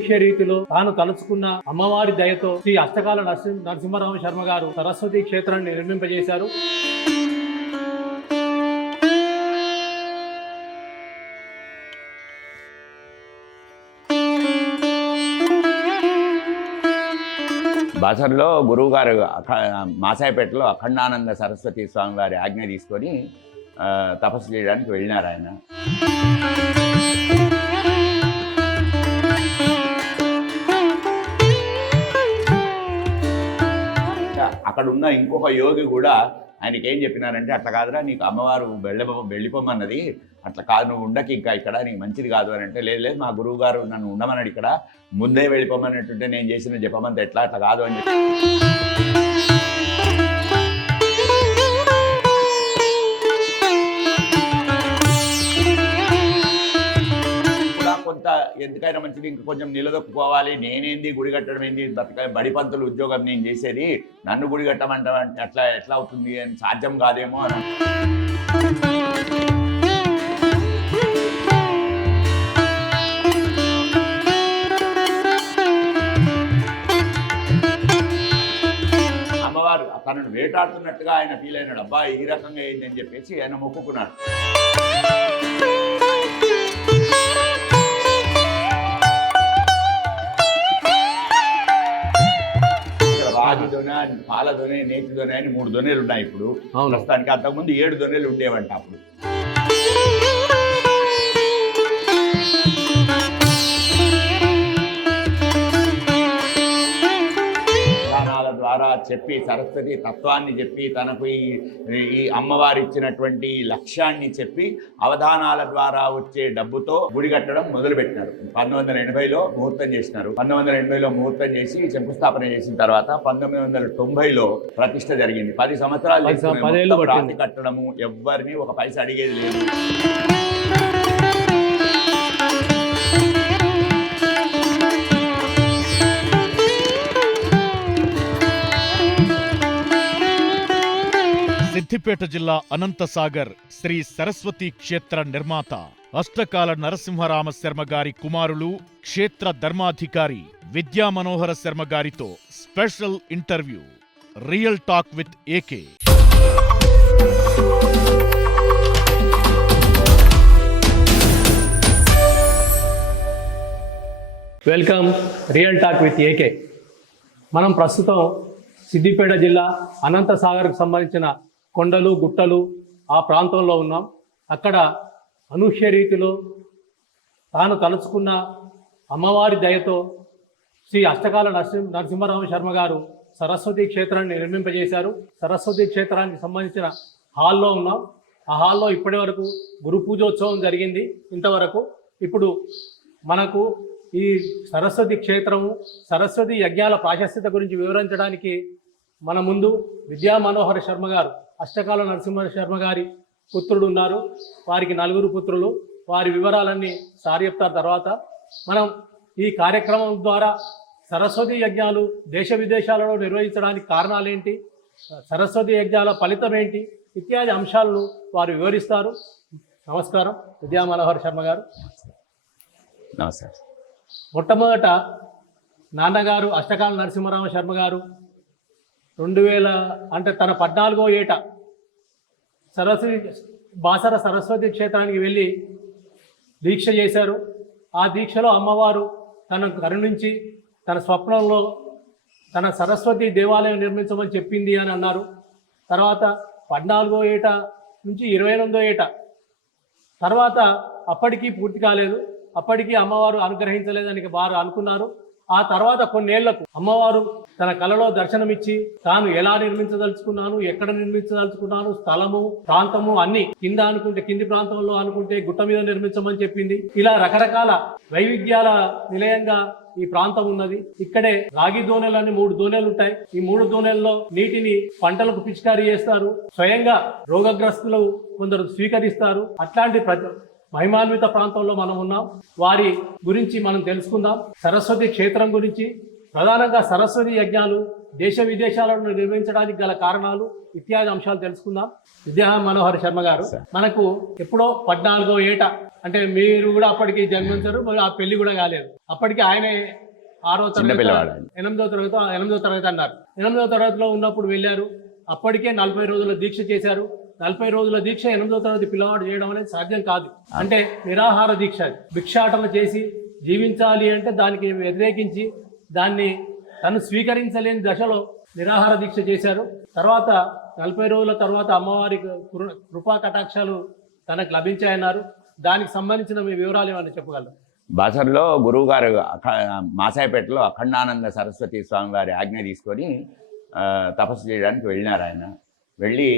అనూహ్య రీతిలో తాను తలుచుకున్న అమ్మవారి దయతో శ్రీ అష్టకాల నరసింహరామ శర్మ గారు సరస్వతి క్షేత్రాన్ని నిర్మింపజేశారు. బాసర్లో గురువుగారు మాసాయిపేటలో అఖండానంద సరస్వతి స్వామి వారి ఆజ్ఞ తీసుకొని తపస్సు చేయడానికి వెళ్ళినారు ఆయన. అక్కడ ఉన్న ఇంకొక యోగి కూడా ఆయనకి ఏం చెప్పినారంటే, అట్లా కాదురా, నీకు అమ్మవారు వెళ్ళిపోమన్నది, అట్లా కాదు, నువ్వు ఉండకి ఇంకా ఇక్కడ, నీకు మంచిది కాదు అని అంటే, లేదు మా గురువు గారు నన్ను ఉండమన్నాడు, ఇక్కడ ముందే వెళ్ళిపోమన్నట్టుంటే నేను చేసిన జపమంతా ఎట్లా, అట్లా కాదు అని చెప్పి కొంత ఎందుకైనా మంచిది, ఇంక కొంచెం నిలదొక్కుకోవాలి, నేనేంది గుడి కట్టడం ఏంది, బడి పంతులు ఉద్యోగం నేను చేసేది, నన్ను గుడి కట్టమంటామంటే అట్లా ఎట్లా అవుతుంది అని, సాధ్యం కాదేమో అని. అమ్మవారు తనను వేటాడుతున్నట్టుగా ఆయన ఫీల్ అయినాడు. అబ్బా ఈ రకంగా అయింది అని చెప్పేసి ఆయన మొక్కుకున్నాడు. రాగి దొన, పాల దొన, నేతి దొన అని 3 దొనెలు ఉన్నాయి ఇప్పుడు ప్రస్తుతానికి. అంతకుముందు 7 దొనెలు ఉండేవంట అప్పుడు. ద్వారా చెప్పి సరస్వతి తత్వాన్ని చెప్పి తనకు ఈ అమ్మవారు ఇచ్చినటువంటి లక్ష్యాన్ని చెప్పి అవధానాల ద్వారా వచ్చే డబ్బుతో గుడి కట్టడం మొదలుపెట్టినారు. 1980లో ముహూర్తం చేసినారు. 1980లో ముహూర్తం చేసి శంకుస్థాపన చేసిన తర్వాత 1990లో ప్రతిష్ఠ జరిగింది. 10 సంవత్సరాలు ప్రాంతి కట్టడము, ఎవ్వరిని ఒక పైసా అడిగేది లేదు. సిద్దిపేట జిల్లా అనంతసాగర్ శ్రీ సరస్వతి క్షేత్ర నిర్మాత అష్టకాల నరసింహరామ శర్మ గారి కుమారులు, క్షేత్ర ధర్మాధికారి విద్యా మనోహర శర్మ గారితో special interview. Real talk with AK. Welcome real talk with AK. మనం ప్రస్తుతం సిద్దిపేట జిల్లా అనంతసాగర్కు సంబంధించిన కొండలు, గుట్టలు ఆ ప్రాంతంలో ఉన్నాం. అక్కడ అనూహ్య రీతిలో తాను తలుచుకున్న అమ్మవారి దయతో శ్రీ అష్టకాల నరసింహరామ శర్మ గారు సరస్వతి క్షేత్రాన్ని నిర్మింపజేశారు. సరస్వతి క్షేత్రానికి సంబంధించిన హాల్లో ఉన్నాం. ఆ హాల్లో ఇప్పటి వరకు గురు పూజోత్సవం జరిగింది ఇంతవరకు. ఇప్పుడు మనకు ఈ సరస్వతి క్షేత్రము, సరస్వతి యజ్ఞాల ప్రాశస్త్యత గురించి వివరించడానికి మన ముందు విద్యా మనోహర శర్మ గారు, అష్టకాల నరసింహ శర్మ గారి పుత్రుడు ఉన్నారు. వారికి 4 పుత్రులు. వారి వివరాలన్నీ సార్ చెప్తారు. తర్వాత మనం ఈ కార్యక్రమం ద్వారా సరస్వతి యజ్ఞాలు దేశ విదేశాలలో నిర్వహించడానికి కారణాలేంటి, సరస్వతి యజ్ఞాల ఫలితం ఏంటి ఇత్యాది అంశాలను వారు వివరిస్తారు. నమస్కారం విద్యా మనోహర శర్మ గారు. నమస్కారం. మొట్టమొదట నాన్నగారు అష్టకాల నరసింహరామ శర్మ గారు 2000 అంటే తన 14వ ఏట బాసర సరస్వతి క్షేత్రానికి వెళ్ళి దీక్ష చేశారు. ఆ దీక్షలో అమ్మవారు తనకు కరుణించి తన స్వప్నంలో తన సరస్వతి దేవాలయం నిర్మించమని చెప్పింది అని అన్నారు. తర్వాత 14వ ఏట నుంచి 28వ ఏట తర్వాత అప్పటికీ పూర్తి కాలేదు. అప్పటికీ అమ్మవారు అనుగ్రహించలేదని వారు అనుకున్నారు. ఆ తర్వాత కొన్నేళ్లకు అమ్మవారు తన కలలో దర్శనమిచ్చి తాను ఎలా నిర్మించదలుచుకున్నాను, ఎక్కడ నిర్మించదలుచుకున్నాను, స్థలము, ప్రాంతము అన్ని కింద అనుకుంటే కింది ప్రాంతంలో, అనుకుంటే గుట్ట మీద నిర్మించమని చెప్పింది. ఇలా రకరకాల వైవిధ్యాల నిలయంగా ఈ ప్రాంతం ఉన్నది. ఇక్కడే రాగి దోణెలని 3 దోణెలు ఉంటాయి. ఈ 3 దోణెల్లో నీటిని పంటలకు పిచికారీ చేస్తారు. స్వయంగా రోగగ్రస్తులు కొందరు స్వీకరిస్తారు. అట్లాంటి మహిమాన్విత ప్రాంతంలో మనం ఉన్నాం. వారి గురించి మనం తెలుసుకుందాం. సరస్వతి క్షేత్రం గురించి, ప్రధానంగా సరస్వతి యజ్ఞాలు దేశ విదేశాలను నిర్వహించడానికి గల కారణాలు ఇత్యాది అంశాలు తెలుసుకుందాం. విద్యా మనోహర్ శర్మ గారు, మనకు ఎప్పుడో 14వ ఏట, అంటే మీరు కూడా అప్పటికి జన్మించారు, మరి ఆ పెళ్లి కూడా కాలేదు, అప్పటికి ఆయనే 6వ తరగతి 8వ తరగతి అన్నారు. 8వ తరగతిలో ఉన్నప్పుడు వెళ్ళారు. అప్పటికే 40 రోజుల దీక్ష చేశారు. 40 రోజుల దీక్ష 8వ తరగతి పిల్లవాడు చేయడం అనేది సాధ్యం కాదు. అంటే నిరాహార దీక్ష, భిక్షాటన చేసి జీవించాలి అంటే దానికి వ్యతిరేకించి దాన్ని తను స్వీకరించలేని దశలో నిరాహార దీక్ష చేశారు. తర్వాత 40 రోజుల తర్వాత అమ్మవారి కృపా కటాక్షాలు తనకు లభించాయన్నారు. దానికి సంబంధించిన మీ వివరాలు ఏమన్నా చెప్పగలరు? బాసర్లో గురువు గారు మాసాయిపేటలో అఖండానంద సరస్వతి స్వామి వారి ఆజ్ఞ తీసుకొని తపస్సు చేయడానికి వెళ్ళినారు. ఆయన వెళ్ళి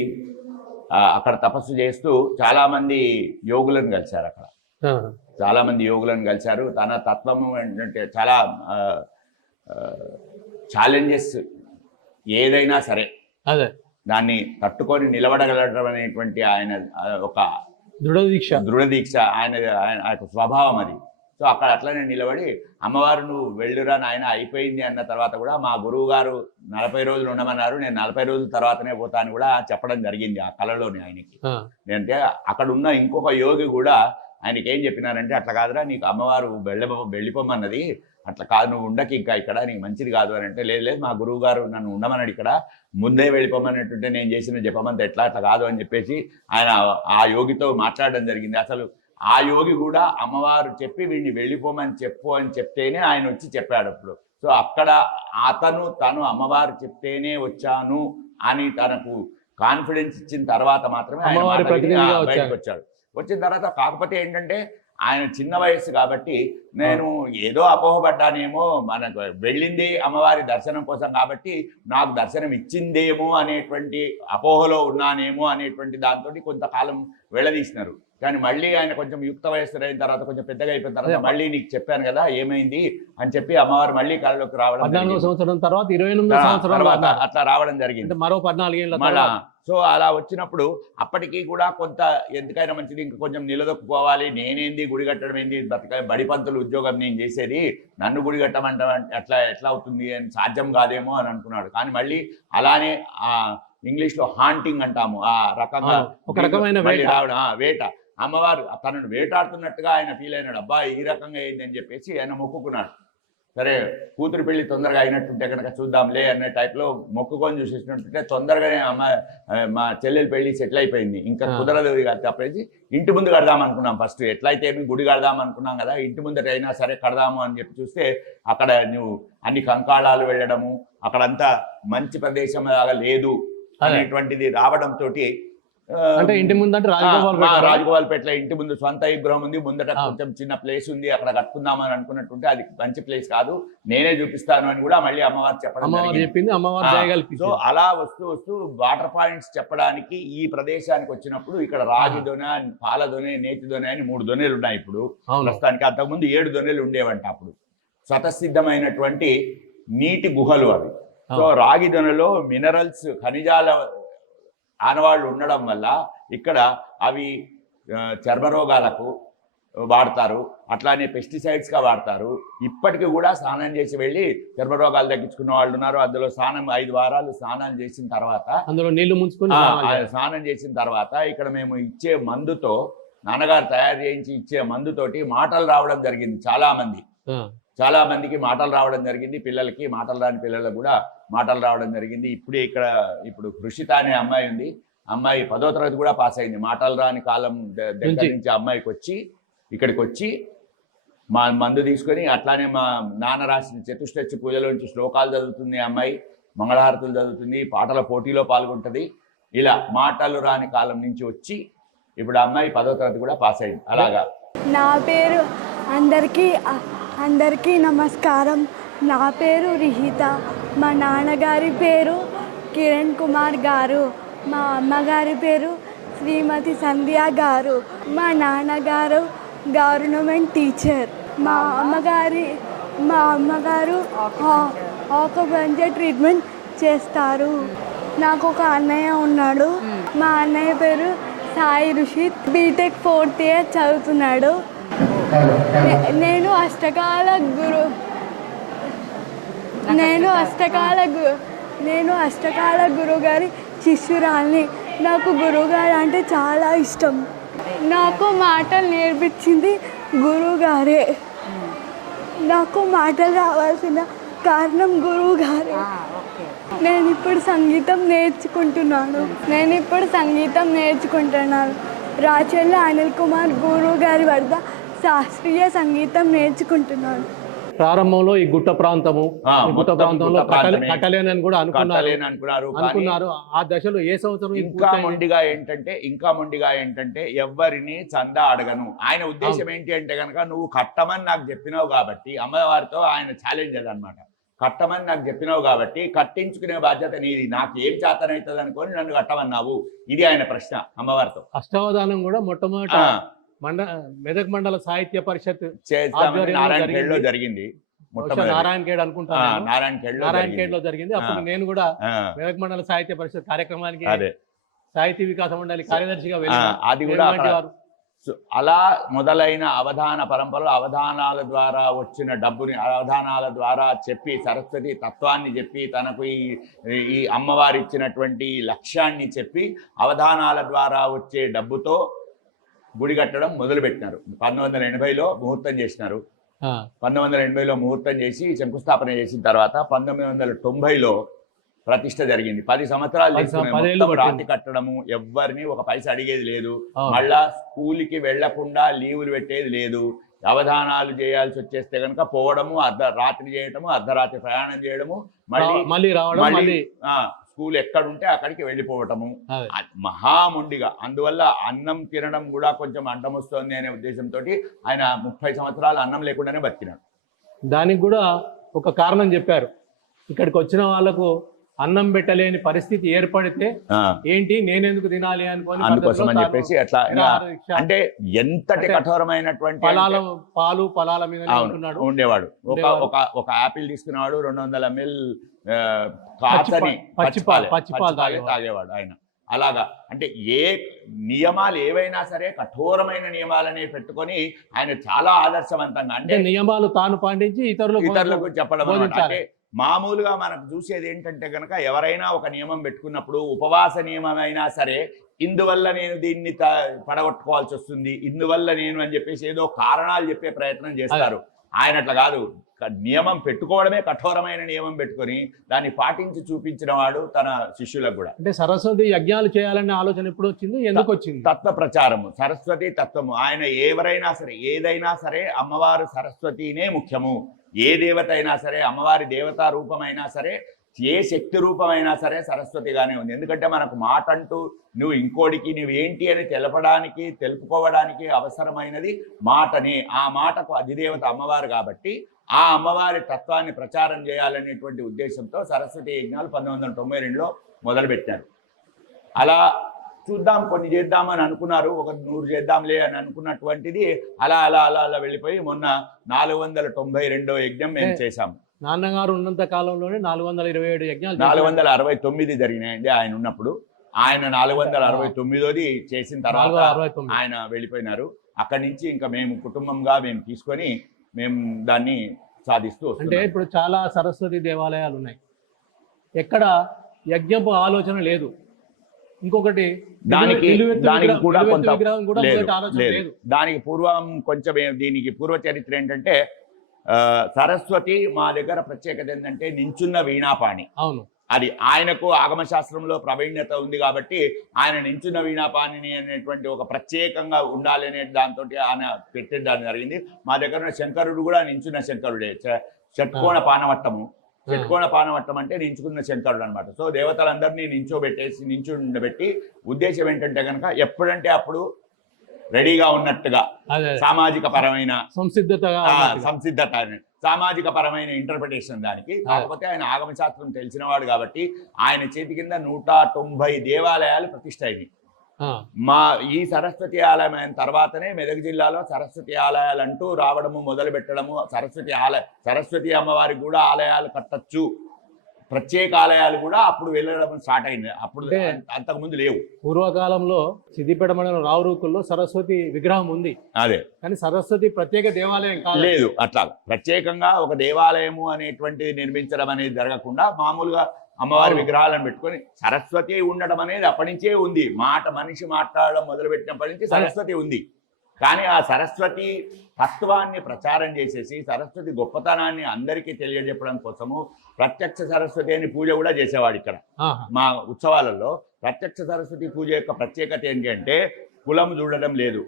అక్కడ తపస్సు చేస్తూ చాలామంది యోగులను కలిశారు. అక్కడ చాలామంది యోగులను కలిశారు. తన తత్వము ఏంటంటే చాలా ఛాలెంజెస్ ఏదైనా సరే అదే దాన్ని తట్టుకొని నిలబడగలడం అనేటువంటి ఆయన ఒక దృఢ దీక్ష ఆయన యొక్క స్వభావం అది. సో అక్కడ అట్లనే నిలబడి అమ్మవారు నువ్వు వెళ్ళురా నాయన అయిపోయింది అన్న తర్వాత కూడా మా గురువు గారు 40 రోజులు ఉండమన్నారు, నేను 40 రోజుల తర్వాతనే పోతాను కూడా చెప్పడం జరిగింది ఆ కళలోని ఆయనకి. అంటే అక్కడ ఉన్న ఇంకొక యోగి కూడా ఆయనకి ఏం చెప్పినారంటే, అట్లా కాదురా నీకు అమ్మవారు వెళ్ళిపోమన్నది, అట్లా కాదు నువ్వు ఉండకి ఇంకా ఇక్కడ నీకు మంచిది కాదు అని అంటే, లేదు మా గురువు గారు నన్ను ఉండమన్నాడు, ఇక్కడ ముందే వెళ్ళిపోమన్నట్టుంటే నేను చేసిన జపమంతా ఎట్లా అట్లా కాదు అని చెప్పేసి ఆయన ఆ యోగితో మాట్లాడడం జరిగింది. అసలు ఆ యోగి కూడా అమ్మవారు చెప్పి వీడిని వెళ్ళిపోమని చెప్పు అని చెప్తేనే ఆయన వచ్చి చెప్పాడు అప్పుడు. సో అక్కడ తను అమ్మవారు చెప్తేనే వచ్చాను అని తనకు కాన్ఫిడెన్స్ ఇచ్చిన తర్వాత మాత్రమే ఆయన బయటకు వచ్చాడు. వచ్చిన తర్వాత కాకపోతే ఏంటంటే ఆయన చిన్న వయస్సు కాబట్టి నేను ఏదో అపోహపడ్డానేమో, మనకు వెళ్ళింది అమ్మవారి దర్శనం కోసం కాబట్టి నాకు దర్శనం ఇచ్చిందేమో అనేటువంటి అపోహలో ఉన్నానేమో అనేటువంటి దాంతో కొంతకాలం వెళ్ళదీసినారు. కానీ మళ్ళీ ఆయన కొంచెం యుక్త వయస్సు అయిన తర్వాత, కొంచెం పెద్దగా అయిపోయిన తర్వాత మళ్ళీ నీకు చెప్పాను కదా ఏమైంది అని చెప్పి అమ్మవారు మళ్ళీ కళ్ళలోకి రావడం, 14వ సంవత్సరం తర్వాత 28వ సంవత్సరం తర్వాత అట్లా రావడం జరిగింది. మరో 14 ఏళ్ళ మళ్ళా సో అలా వచ్చినప్పుడు అప్పటికీ కూడా కొంత ఎందుకైనా మంచిది ఇంకా కొంచెం నిలదొక్కుపోవాలి, నేనేంది గుడి కట్టడం ఏంది, బడి పంతులు ఉద్యోగం నేను చేసేది, నన్ను గుడి కట్టమంటే ఎట్లా అవుతుంది అని సాధ్యం కాదేమో అని అనుకున్నాడు. కానీ మళ్ళీ అలానే ఇంగ్లీష్లో హాంటింగ్ అంటాము, ఆ రకంగా ఒక రకమైన రావడం, వేట, అమ్మవారు తనను వేటాడుతున్నట్టుగా ఆయన ఫీల్ అయినాడు. అబ్బా ఈ రకంగా అయింది అని చెప్పేసి ఆయన మొక్కుకున్నాడు. సరే కూతురు పెళ్లి తొందరగా అయినట్టుంటే కనుక చూద్దాంలే అనే టైప్లో మొక్కుకొని చూసేసినట్టుంటే తొందరగానే మా చెల్లెలు పెళ్లి సెటిల్ అయిపోయింది, ఇంకా కుదరదు తప్పేసి ఇంటి ముందు కడదాం అనుకున్నాం. ఫస్ట్ ఎట్లయితే గుడి కడదాం అనుకున్నాం కదా, ఇంటి ముందట అయినా సరే కడదాము అని చెప్పి చూస్తే అక్కడ నువ్వు అన్ని కంకాళాలు వెళ్ళడము, అక్కడంతా మంచి ప్రదేశం లాగా లేదు అనేటువంటిది రావడంతో, అంటే ఇంటి ముందు అంటే రాజగోపాల్పేటలో ఇంటి ముందు సొంత విగ్రహం ఉంది, ముందట కొంచెం చిన్న ప్లేస్ ఉంది, అక్కడ కట్టుకుందామని అనుకున్నట్టుంటే అది మంచి ప్లేస్ కాదు, నేనే చూపిస్తాను అని కూడా మళ్ళీ అమ్మవారు చెప్పడం. సో అలా వస్తూ వాటర్ పాయింట్స్ చెప్పడానికి ఈ ప్రదేశానికి వచ్చినప్పుడు ఇక్కడ రాగి దొన, పాల దొనె, నేతి దొనె అని 3 దొనెలు ఉన్నాయి ఇప్పుడు ప్రస్తుతానికి. అంతకుముందు 7 దొనెలు ఉండేవంట అప్పుడు. స్వతసిద్ధమైనటువంటి నీటి గుహలు అవి. సో రాగి దొనెలో మినరల్స్, ఖనిజాల ఆనవాళ్ళు ఉండడం వల్ల ఇక్కడ అవి చర్మరోగాలకు వాడతారు, అట్లానే పెస్టిసైడ్స్గా వాడతారు. ఇప్పటికీ కూడా స్నానం చేసి వెళ్ళి చర్మరోగాలు తగ్గించుకున్న వాళ్ళు ఉన్నారు. అందులో 5 వారాలు స్నానం చేసిన తర్వాత, అందులో నీళ్లు ముంచుకొని స్నానం చేసిన తర్వాత ఇక్కడ మేము ఇచ్చే మందుతో, నాన్నగారు తయారు చేయించి ఇచ్చే మందుతోటి మాటలు రావడం జరిగింది. చాలా మందికి మాటలు రావడం జరిగింది. పిల్లలకి, మాటలు రాని పిల్లలకు కూడా మాటలు రావడం జరిగింది. ఇప్పుడు హృషిత అనే అమ్మాయి ఉంది. అమ్మాయి 10వ తరగతి కూడా పాస్ అయింది. మాటలు రాని కాలం దగ్గర నుంచి అమ్మాయికి ఇక్కడికి వచ్చి మా మందు తీసుకొని, అట్లానే మా నాన్న రాసిన చతుష్టచి పూజలోంచి శ్లోకాలు చదువుతుంది అమ్మాయి, మంగళహారతులు చదువుతుంది, పాటల పోటీలో పాల్గొంటుంది. ఇలా మాటలు రాని కాలం నుంచి వచ్చి ఇప్పుడు అమ్మాయి 10వ తరగతి కూడా పాస్ అయింది. అలాగా. నా పేరు అందరికీ నమస్కారం. నా పేరు రిహిత. మా నాన్నగారి పేరు కిరణ్ కుమార్ గారు, మా అమ్మగారి పేరు శ్రీమతి సంధ్య గారు. మా నాన్నగారు గవర్నమెంట్ టీచర్. మా అమ్మగారు ఆకుపంచర్ ట్రీట్మెంట్ చేస్తారు. నాకు ఒక అన్నయ్య ఉన్నాడు. మా అన్నయ్య పేరు Sai Rushith, BTech 4th year చదువుతున్నాడు. నేను అష్టకాల నేను అష్టకాల గురుగారి శిష్యురాల్ని. నాకు గురుగారు అంటే చాలా ఇష్టం. నాకు మాటలు నేర్పించింది గురుగారే. నాకు మాటలు రావాల్సిన కారణం గురువుగారే. నేను ఇప్పుడు సంగీతం నేర్చుకుంటున్నాను. రాచర్ల అనిల్ కుమార్ గురువు గారి వద్ద శాస్త్రీయ సంగీతం నేర్చుకుంటున్నాను. ప్రారంభంలో ఈ గుట్ట ప్రాంతంలో ప్రాంతమే. కట్టలేనని కూడా అనుకున్నారు. ఆ దశలో ఏ సంవత్సరం ఇది ఇంకా పూర్తయింది? మొండిగా ఏంటంటే ఎవ్వరిని చందా అడగను. ఆయన ఉద్దేశం ఏంటి అంటే కనుక నువ్వు కట్టమని నాకు చెప్పినావు కాబట్టి, అమ్మవారితో ఆయన ఛాలెంజ్ అదనమాట. కట్టమని నాకు చెప్పినావు కాబట్టి కట్టించుకునే బాధ్యత నీది. నాకు ఏం చేతనవుతుంది అనుకొని నన్ను కట్టమన్నావు. ఇది ఆయన ప్రశ్న అమ్మవారితో. అష్టావధానం కూడా మొట్టమొదట మెదక్ మండల సాహిత్య పరిషత్ నారాయణఖేడ్లో జరిగింది. నారాయణఖేడ్లో జరిగింది. అప్పుడు నేను కూడా మెదక్ మండల సాహిత్య పరిషత్ కార్యక్రమానికి సాహితీ వికాస మండలి కార్యదర్శిగా అది కూడా అలా మొదలైన అవధాన పరంపరలో అవధానాల ద్వారా వచ్చిన డబ్బుని అవధానాల ద్వారా చెప్పి సరస్వతి తత్వాన్ని చెప్పి తనకు ఈ అమ్మవారు ఇచ్చినటువంటి లక్ష్యాన్ని చెప్పి అవధానాల ద్వారా వచ్చే డబ్బుతో గుడి కట్టడం మొదలుపెట్టినారు. 1980లో ముహూర్తం చేసినారు. 1980లో ముహూర్తం చేసి శంకుస్థాపన చేసిన తర్వాత 1990లో ప్రతిష్ట జరిగింది. 10 సంవత్సరాలు రాతి కట్టడము, ఎవ్వరిని ఒక పైసా అడిగేది లేదు. మళ్ళా స్కూల్కి వెళ్లకుండా లీవులు పెట్టేది లేదు. అవధానాలు చేయాల్సి వచ్చేస్తే కనుక పోవడము, రాత్రి చేయటము, అర్ధరాత్రి ప్రయాణం చేయడము, మళ్ళీ స్కూల్ ఎక్కడుంటే అక్కడికి వెళ్ళిపోవటము, మహాముండిగా. అందువల్ల అన్నం తినడం కూడా కొంచెం అడ్డం వస్తుంది అనే ఉద్దేశంతో ఆయన 30 సంవత్సరాలు అన్నం లేకుండానే బతికినాడు. దానికి కూడా ఒక కారణం చెప్పారు. ఇక్కడికి వచ్చిన వాళ్ళకు అన్నం పెట్టలేని పరిస్థితి ఏర్పడితే ఏంటి నేనెందుకు తినాలి అనుకోని అందుకోసం అని చెప్పేసి అట్లా అంటే ఎంతటి కఠోరమైనటువంటి పాలు పొలాల మీద ఉండేవాడు. ఒక యాపిల్ తీసుకునేవాడు, 200 ml కాచని పచ్చిపాలు తాగేవాడు ఆయన. అలాగా అంటే ఏ నియమాలు ఏవైనా సరే కఠోరమైన నియమాలనే పెట్టుకొని ఆయన చాలా ఆదర్శవంతంగా అంటే నియమాలు తాను పాటించి ఇతరులకు చెప్పడం అన్నమాట. అంటే మామూలుగా మనకు చూసేది ఏంటంటే కనుక ఎవరైనా ఒక నియమం పెట్టుకున్నప్పుడు ఉపవాస నియమం అయినా సరే ఇందువల్ల నేను దీన్ని పడగొట్టుకోవాల్సి వస్తుంది, ఇందువల్ల నేను అని చెప్పేసి ఏదో కారణాలు చెప్పే ప్రయత్నం చేస్తారు. ఆయన అట్లా కాదు. నియమం పెట్టుకోవడమే కఠోరమైన నియమం పెట్టుకొని దాన్ని పాటించి చూపించిన వాడు తన శిష్యులకు కూడా. అంటే సరస్వతి యజ్ఞాలు చేయాలనే ఆలోచన ఎప్పుడు వచ్చింది, ఎందుకు వచ్చింది? తత్వ ప్రచారము, సరస్వతి తత్వము. ఆయన ఎవరైనా సరే ఏదైనా సరే అమ్మవారు సరస్వతినే ముఖ్యము. ఏ దేవత అయినా సరే, అమ్మవారి దేవతా రూపమైనా సరే, ఏ శక్తి రూపమైనా సరే సరస్వతిగానే ఉంది. ఎందుకంటే మనకు మాట అంటూ నువ్వు ఇంకోడికి నువ్వేంటి అని తెలుపుకోవడానికి అవసరమైనది మాటనే. ఆ మాటకు అధిదేవత అమ్మవారు కాబట్టి ఆ అమ్మవారి తత్వాన్ని ప్రచారం చేయాలనేటువంటి ఉద్దేశంతో సరస్వతి యజ్ఞాలు 1992లో మొదలుపెట్టారు. అలా చూద్దాం, కొన్ని చేద్దామని అనుకున్నారు, ఒక 100 చేద్దాంలే అని అనుకున్నటువంటిది అలా అలా అలా అలా వెళ్ళిపోయి మొన్న 492వ యజ్ఞం మేము చేశాము. నాన్నగారు ఉన్నంత కాలంలోనే 427 యజ్ఞాలు 469 జరిగినాయండి ఆయన ఉన్నప్పుడు. ఆయన 469ది చేసిన తర్వాత ఆయన వెళ్ళిపోయినారు. అక్కడి నుంచి ఇంకా మేము కుటుంబంగా తీసుకొని మేము దాన్ని సాధిస్తూ వస్తున్నాం. అంటే ఇప్పుడు చాలా సరస్వతి దేవాలయాలు ఉన్నాయి, ఎక్కడ యజ్ఞపు ఆలోచన లేదు. ఇంకొకటి దానికి కూడా కొంత లేదు. దానికి పూర్వం కొంచెం దీనికి పూర్వ చరిత్ర ఏంటంటే సరస్వతి మా దగ్గర ప్రత్యేకత ఏంటంటే నించున్న వీణాపాణి. అవును, అది ఆయనకు ఆగమశాస్త్రంలో ప్రావీణ్యత ఉంది కాబట్టి ఆయన నించున్న వీణాపాణిని అనేటువంటి ఒక ప్రత్యేకంగా ఉండాలి అనే దాంతో ఆయన పెట్టడం జరిగింది. మా దగ్గర ఉన్న శంకరుడు కూడా నించున్న శంకరుడే. షట్కోణ పానవట్టము, షట్కోణ పానవట్టం అంటే నించుకున్న శంకరుడు అనమాట. సో దేవతలందరినీ నించుండబెట్టి ఉద్దేశం ఏంటంటే కనుక ఎప్పుడంటే అప్పుడు రెడీగా ఉన్నట్టుగా సామాజిక పరమైన సంసిద్ధత, సామాజిక పరమైన ఇంటర్ప్రిటేషన్ దానికి. కాకపోతే ఆయన ఆగమశాస్త్రం తెలిసినవాడు కాబట్టి ఆయన చేతి కింద 190 దేవాలయాలు ప్రతిష్ఠ అయినాయి. ఈ సరస్వతి ఆలయం అయిన తర్వాతనే మెదక్ జిల్లాలో సరస్వతి ఆలయాలు అంటూ రావడము మొదలు పెట్టడము. సరస్వతి అమ్మవారికి కూడా ఆలయాలు కట్టచ్చు, ప్రత్యేక ఆలయాలు కూడా అప్పుడు వెళ్ళడం స్టార్ట్ అయింది. అప్పుడు అంటే అంతకుముందు లేవు. పూర్వకాలంలో సిద్దిపేట మండలం రావురుకుల్లో సరస్వతి విగ్రహం ఉంది, అదే కానీ సరస్వతి ప్రత్యేక దేవాలయం కాదు. లేదు, అట్లా ప్రత్యేకంగా ఒక దేవాలయము అనేటువంటిది నిర్మించడం అనేది జరగకుండా మామూలుగా అమ్మవారి విగ్రహాలను పెట్టుకొని సరస్వతి ఉండడం అనేది అప్పటి నుంచే ఉంది. మనిషి మాట్లాడడం మొదలుపెట్టినప్పటి నుంచి సరస్వతి ఉంది. కానీ ఆ సరస్వతి తత్వాన్ని ప్రచారం చేసేసి సరస్వతి గొప్పతనాన్ని అందరికీ తెలియజెప్పడం కోసము ప్రత్యక్ష సరస్వతి అని పూజ కూడా చేసేవాడు ఇక్కడ. మా ఉత్సవాలలో ప్రత్యక్ష సరస్వతి పూజ యొక్క ప్రత్యేకత ఏంటి అంటే కులం చూడడం లేదు,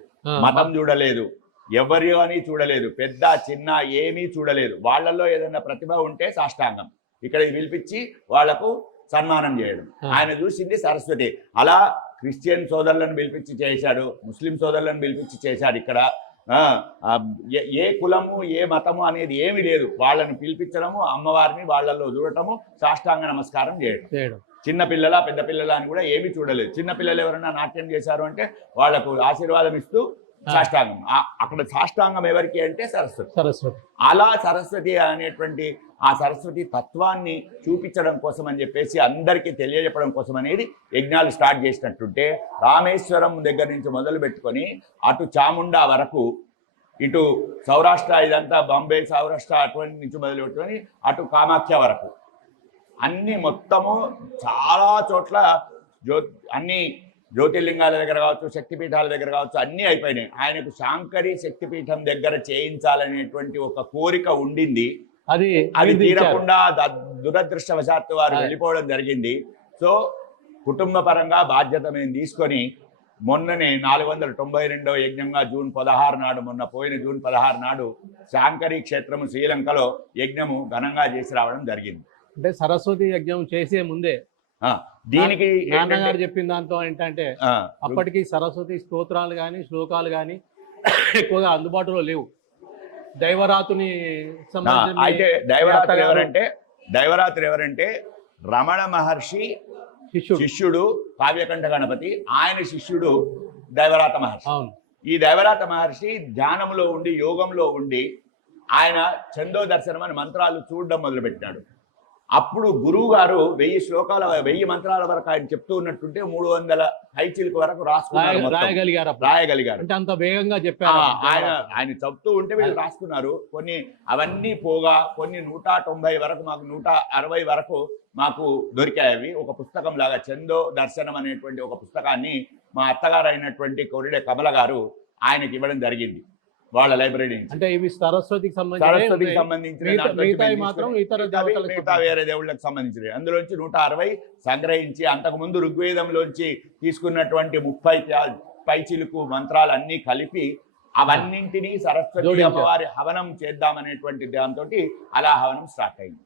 మతం చూడలేదు, ఎవరి అని చూడలేదు, పెద్ద చిన్న ఏమీ చూడలేదు. వాళ్ళల్లో ఏదైనా ప్రతిభ ఉంటే సాష్టాంగం ఇక్కడికి పిలిపించి వాళ్లకు సన్మానం చేయడం. ఆయన చూసింది సరస్వతి. అలా క్రిస్టియన్ సోదరులను పిలిపించి చేశాడు, ముస్లిం సోదరులను పిలిపించి చేశాడు. ఇక్కడ ఏ కులము ఏ మతము అనేది ఏమి లేదు. వాళ్ళని పిలిపించడము, అమ్మవారిని వాళ్ళల్లో చూడటము, సాష్టాంగ నమస్కారం చేయడం. చిన్న పిల్లల పెద్ద పిల్లల అని కూడా ఏమీ చూడలేదు. చిన్న పిల్లలు ఎవరైనా నాట్యం చేశారు అంటే వాళ్లకు ఆశీర్వాదం ఇస్తూ సాష్టాంగం. అక్కడ సాష్టాంగం ఎవరికి అంటే సరస్వతి. అలా సరస్వతి అనేటువంటి ఆ సరస్వతి తత్వాన్ని చూపించడం కోసం అని చెప్పేసి అందరికీ తెలియజెప్పడం కోసం అనేది యజ్ఞాలు స్టార్ట్ చేసినట్టుంటే రామేశ్వరం దగ్గర నుంచి మొదలు పెట్టుకొని అటు చాముండా వరకు, ఇటు సౌరాష్ట్ర ఇదంతా బాంబే సౌరాష్ట్ర అటువంటి నుంచి మొదలు పెట్టుకొని అటు కామాఖ్య వరకు అన్ని మొత్తము చాలా చోట్ల అన్ని జ్యోతిర్లింగాల దగ్గర కావచ్చు, శక్తిపీఠాల దగ్గర కావచ్చు, అన్నీ అయిపోయినాయి. ఆయనకు శాంకరి శక్తిపీఠం దగ్గర చేయించాలనేటువంటి ఒక కోరిక ఉండింది. అది తీరకుండా దురదృష్టవశాత్తు వారు వెళ్ళిపోవడం జరిగింది. సో కుటుంబ పరంగా బాధ్యత మేము తీసుకొని మొన్ననే 492వ యజ్ఞంగా జూన్ 16 నాడు, పోయిన జూన్ 16 నాడు శాంకరి క్షేత్రము శ్రీలంకలో యజ్ఞము ఘనంగా చేసి రావడం జరిగింది. అంటే సరస్వతి యజ్ఞం చేసే ముందే దీనికి నాన్నగారు చెప్పిన దాంతో ఏంటంటే అప్పటికి సరస్వతి స్తోత్రాలు కానీ శ్లోకాలు కానీ ఎక్కువగా అందుబాటులో లేవు. దైవరాతుని అయితే దైవరాత్రి ఎవరంటే రమణ మహర్షి శిష్యుడు కావ్యకంఠ గణపతి, ఆయన శిష్యుడు దైవరాత మహర్షి. ఈ దైవరాత మహర్షి ధ్యానంలో ఉండి యోగంలో ఉండి ఆయన చందో దర్శనం అని మంత్రాలు చూడడం మొదలుపెట్టాడు. అప్పుడు గురువు గారు 1000 మంత్రాల వరకు ఆయన చెప్తూ ఉన్నట్టుంటే 300 హైచిల్క్ వరకు రాయగలిగారు. అంటే అంత వేగంగా చెప్పారు ఆయన చెప్తూ ఉంటే వీళ్ళు రాసుకున్నారు. కొన్ని అవన్నీ పోగా కొన్ని 190 వరకు, మాకు 160 వరకు మాకు దొరికాయి. ఒక పుస్తకం లాగా చందో దర్శనం అనేటువంటి ఒక పుస్తకాన్ని మా అత్తగారు అయినటువంటి కొరిడే కమల గారు ఆయనకి ఇవ్వడం జరిగింది వాళ్ళ లైబ్రరీ. అంటే ఇవి సరస్వతికి సంబంధించిన మిగతా వేరే దేవుళ్ళకి సంబంధించినవి. అందులోంచి 160 సంగ్రహించి అంతకుముందు ఋగ్వేదంలోంచి తీసుకున్నటువంటి 30 పైచిలుకు మంత్రాలన్నీ కలిపి అవన్నింటినీ సరస్వతి అమ్మవారి హవనం చేద్దామనేటువంటి దాంతో అలా హవనం స్టార్ట్ అయింది.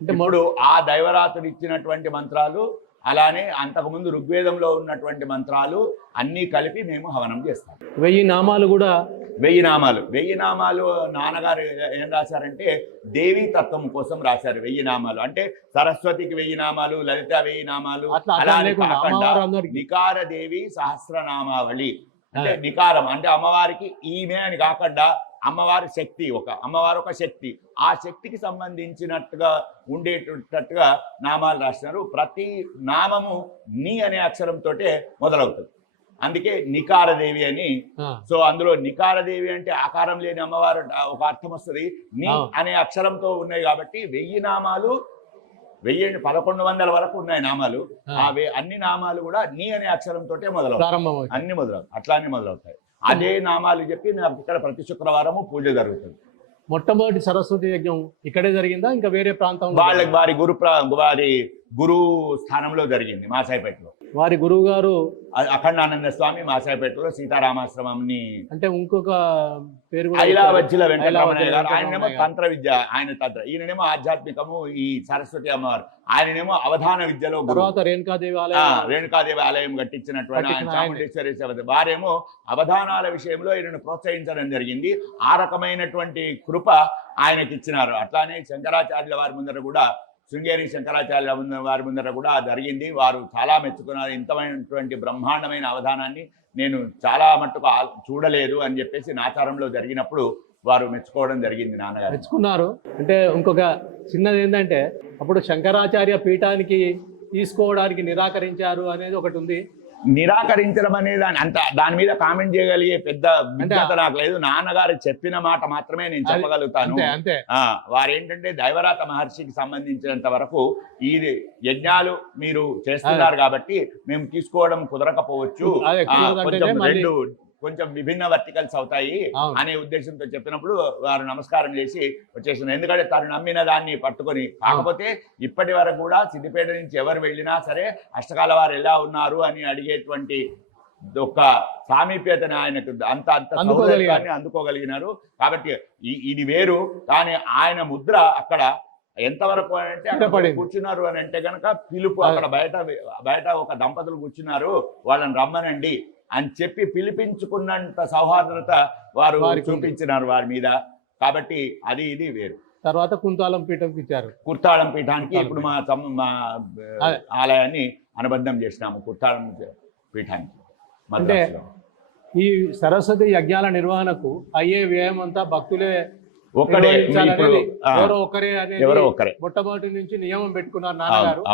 ఇప్పుడు ఆ దైవరాతుడు ఇచ్చినటువంటి మంత్రాలు, అలానే అంతకుముందు ఋగ్వేదంలో ఉన్నటువంటి మంత్రాలు అన్నీ కలిపి మేము హవనం చేస్తాం. 1000 నామాలు కూడా 1000 నామాలు నాన్నగారు ఏం రాశారంటే దేవీ తత్వం కోసం రాశారు. 1000 నామాలు అంటే సరస్వతికి 1000 నామాలు, లలిత 1000 నామాలు, అలానే కాకుండా నికారదేవి సహస్రనామావళి అంటే నికారం అంటే అమ్మవారికి ఈమె అని కాకుండా అమ్మవారి శక్తి, అమ్మవారు ఒక శక్తి, ఆ శక్తికి సంబంధించినట్టుగా ఉండేటట్టుగా నామాలు రాసినారు. ప్రతి నామము నీ అనే అక్షరంతో మొదలవుతుంది. అందుకే నికారదేవి అని. సో అందులో నికారదేవి అంటే ఆకారం లేని అమ్మవారు ఒక అర్థం వస్తుంది. నీ అనే అక్షరంతో ఉన్నాయి కాబట్టి 1000 నామాలు 1100 వరకు ఉన్నాయి నామాలు. అన్ని నామాలు కూడా నీ అనే అక్షరంతో మొదలవుతాయి. అన్ని మొదలవుతాయి, అట్లానే మొదలవుతాయి. అదే నామాలు చెప్పి నాకు ఇక్కడ ప్రతి శుక్రవారము పూజ జరుగుతుంది. మొట్టమొదటి సరస్వతి యజ్ఞం ఇక్కడే జరిగిందా ఇంకా వేరే ప్రాంతం? వారి గురు స్థానంలో జరిగింది మాసాయిపేటలో. వారి గురువు గారు అఖండానంద స్వామి మాసాయిపేటలో సీతారామాశ్రమంని, అంటే ఇంకొక పేరు ఐలావజ్జిల వెంకటరమణయ్య గారు. ఆయననేమో తంత్ర విద్య, ఈయనేమో ఆధ్యాత్మికము, ఈ సరస్వతి అమ్మవారు. ఆయననేమో అవధాన విద్యలో తర్వాత రేణుకాదేవి ఆలయం కట్టించినటువంటి ఆయన చాముండేశ్వరి. వారేమో అవధానాల విషయంలో ఈయనను ప్రోత్సహించడం జరిగింది. ఆ రకమైనటువంటి కృప ఆయనకి ఇచ్చినారు. అట్లానే శంకరాచార్యుల వారి ముందర కూడా, శృంగేరి శంకరాచార్య వారి ముందర కూడా జరిగింది. వారు చాలా మెచ్చుకున్నారు. ఇంతమైనటువంటి బ్రహ్మాండమైన అవధానాన్ని నేను చాలా మట్టుకు చూడలేదు అని చెప్పేసి నాచారంలో జరిగినప్పుడు వారు మెచ్చుకోవడం జరిగింది. నాన్నగారు మెచ్చుకున్నారు. అంటే ఇంకొక చిన్నది ఏంటంటే అప్పుడు శంకరాచార్య పీఠానికి తీసుకోవడానికి నిరాకరించారు అనేది ఒకటి ఉంది. నిరాకరించడం అనేది దాని మీద కామెంట్ చేయగలిగే పెద్ద విజ్ఞత నాకు లేదు. నాన్నగారు చెప్పిన మాట మాత్రమే నేను చెప్పగలుగుతాను. అంతే వారేంటంటే దైవరాత మహర్షికి సంబంధించినంత వరకు ఈ యజ్ఞాలు మీరు చేస్తున్నారు కాబట్టి మేము తీసుకోవడం కుదరకపోవచ్చు, కొంచెం విభిన్న వర్టికల్స్ అవుతాయి అనే ఉద్దేశంతో చెప్పినప్పుడు వారు నమస్కారం చేసి వచ్చేసినారు. ఎందుకంటే తను నమ్మిన దాన్ని పట్టుకొని. కాకపోతే ఇప్పటి వరకు కూడా సిద్దిపేట నుంచి ఎవరు వెళ్ళినా సరే అష్టకాల వారు ఎలా ఉన్నారు అని అడిగేటువంటి ఒక సామీప్యతని ఆయనకు అంత సౌకర్యాన్ని అందుకోగలిగినారు. కాబట్టి ఇది వేరు. కానీ ఆయన ముద్ర అక్కడ ఎంతవరకు అంటే అక్కడ కూర్చున్నారు అని అంటే కనుక పిలుపు, అక్కడ బయట ఒక దంపతులు కూర్చున్నారు, వాళ్ళని రమ్మనండి అని చెప్పి పిలిపించుకున్నంత సౌహార్దత వారు చూపించినారు వారి మీద. కాబట్టి అది ఇది వేరు. తర్వాత కుంతాళం పీఠంకి ఇచ్చారు. కుర్తాళం పీఠానికి ఇప్పుడు మా ఆలయాన్ని అనుబంధం చేసినాము కుర్తాళం పీఠానికి. అంటే ఈ సరస్వతి యజ్ఞాల నిర్వహణకు అయ్యే వ్యయం అంతా భక్తులే ఒక్కడే, ఎవరో ఒకరే మొట్టమొదటి నుంచి నియమం పెట్టుకున్నారు నాన్నగారు.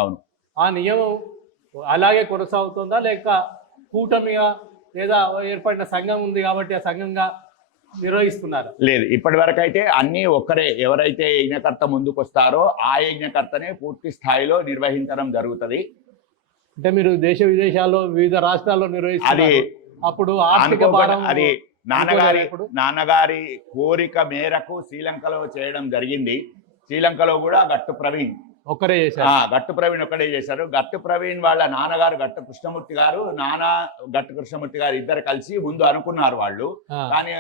ఆ నియమం అలాగే కొనసాగుతుందా లేక కూటమిగా లేదా ఏర్పడిన సంఘం ఉంది కాబట్టి ఆ సంఘంగా నిర్వహిస్తున్నారు? లేదు, ఇప్పటి వరకు అయితే అన్ని ఒక్కరే. ఎవరైతే యజ్ఞకర్త ముందుకు వస్తారో ఆ యజ్ఞకర్తనే పూర్తి స్థాయిలో నిర్వహించడం జరుగుతుంది. అంటే మీరు దేశ విదేశాల్లో వివిధ రాష్ట్రాల్లో నిర్వహిస్తారు, అప్పుడు ఆర్థిక భారం అది నాన్నగారి కోరిక మేరకు శ్రీలంకలో చేయడం జరిగింది. శ్రీలంకలో కూడా గట్టు ప్రవీణ్ ఒక్కరే చేశారు. గట్టు ప్రవీణ్ ఒక్కడే చేశారు. గట్టు ప్రవీణ్ వాళ్ళ నాన్నగారు గట్టు కృష్ణమూర్తి గారు, గట్టు కృష్ణమూర్తి గారు ఇద్దరు కలిసి ముందు అనుకున్నారు వాళ్ళు. కానీ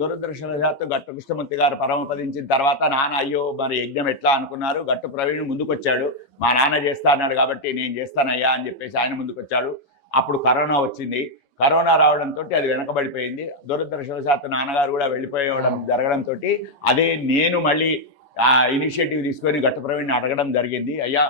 దురదృష్టవశాత్తు గట్టు కృష్ణమూర్తి గారు పరమపదించిన తర్వాత నాన్న అయ్యో మరి యజ్ఞం ఎట్లా అనుకున్నారు. గట్టు ప్రవీణ్ ముందుకు వచ్చాడు, మా నాన్న చేస్తా అన్నాడు కాబట్టి నేను చేస్తానయ్యా అని చెప్పేసి ఆయన ముందుకు వచ్చాడు. అప్పుడు కరోనా వచ్చింది. కరోనా రావడంతో అది వెనకబడిపోయింది. దురదృష్టవశాత్తు నాన్నగారు కూడా వెళ్ళిపోవడం జరగడంతో అదే నేను మళ్ళీ ఇనిషియేటివ్ తీసుకొని గట్టు ప్రవీణ్ని అడగడం జరిగింది. అయ్యా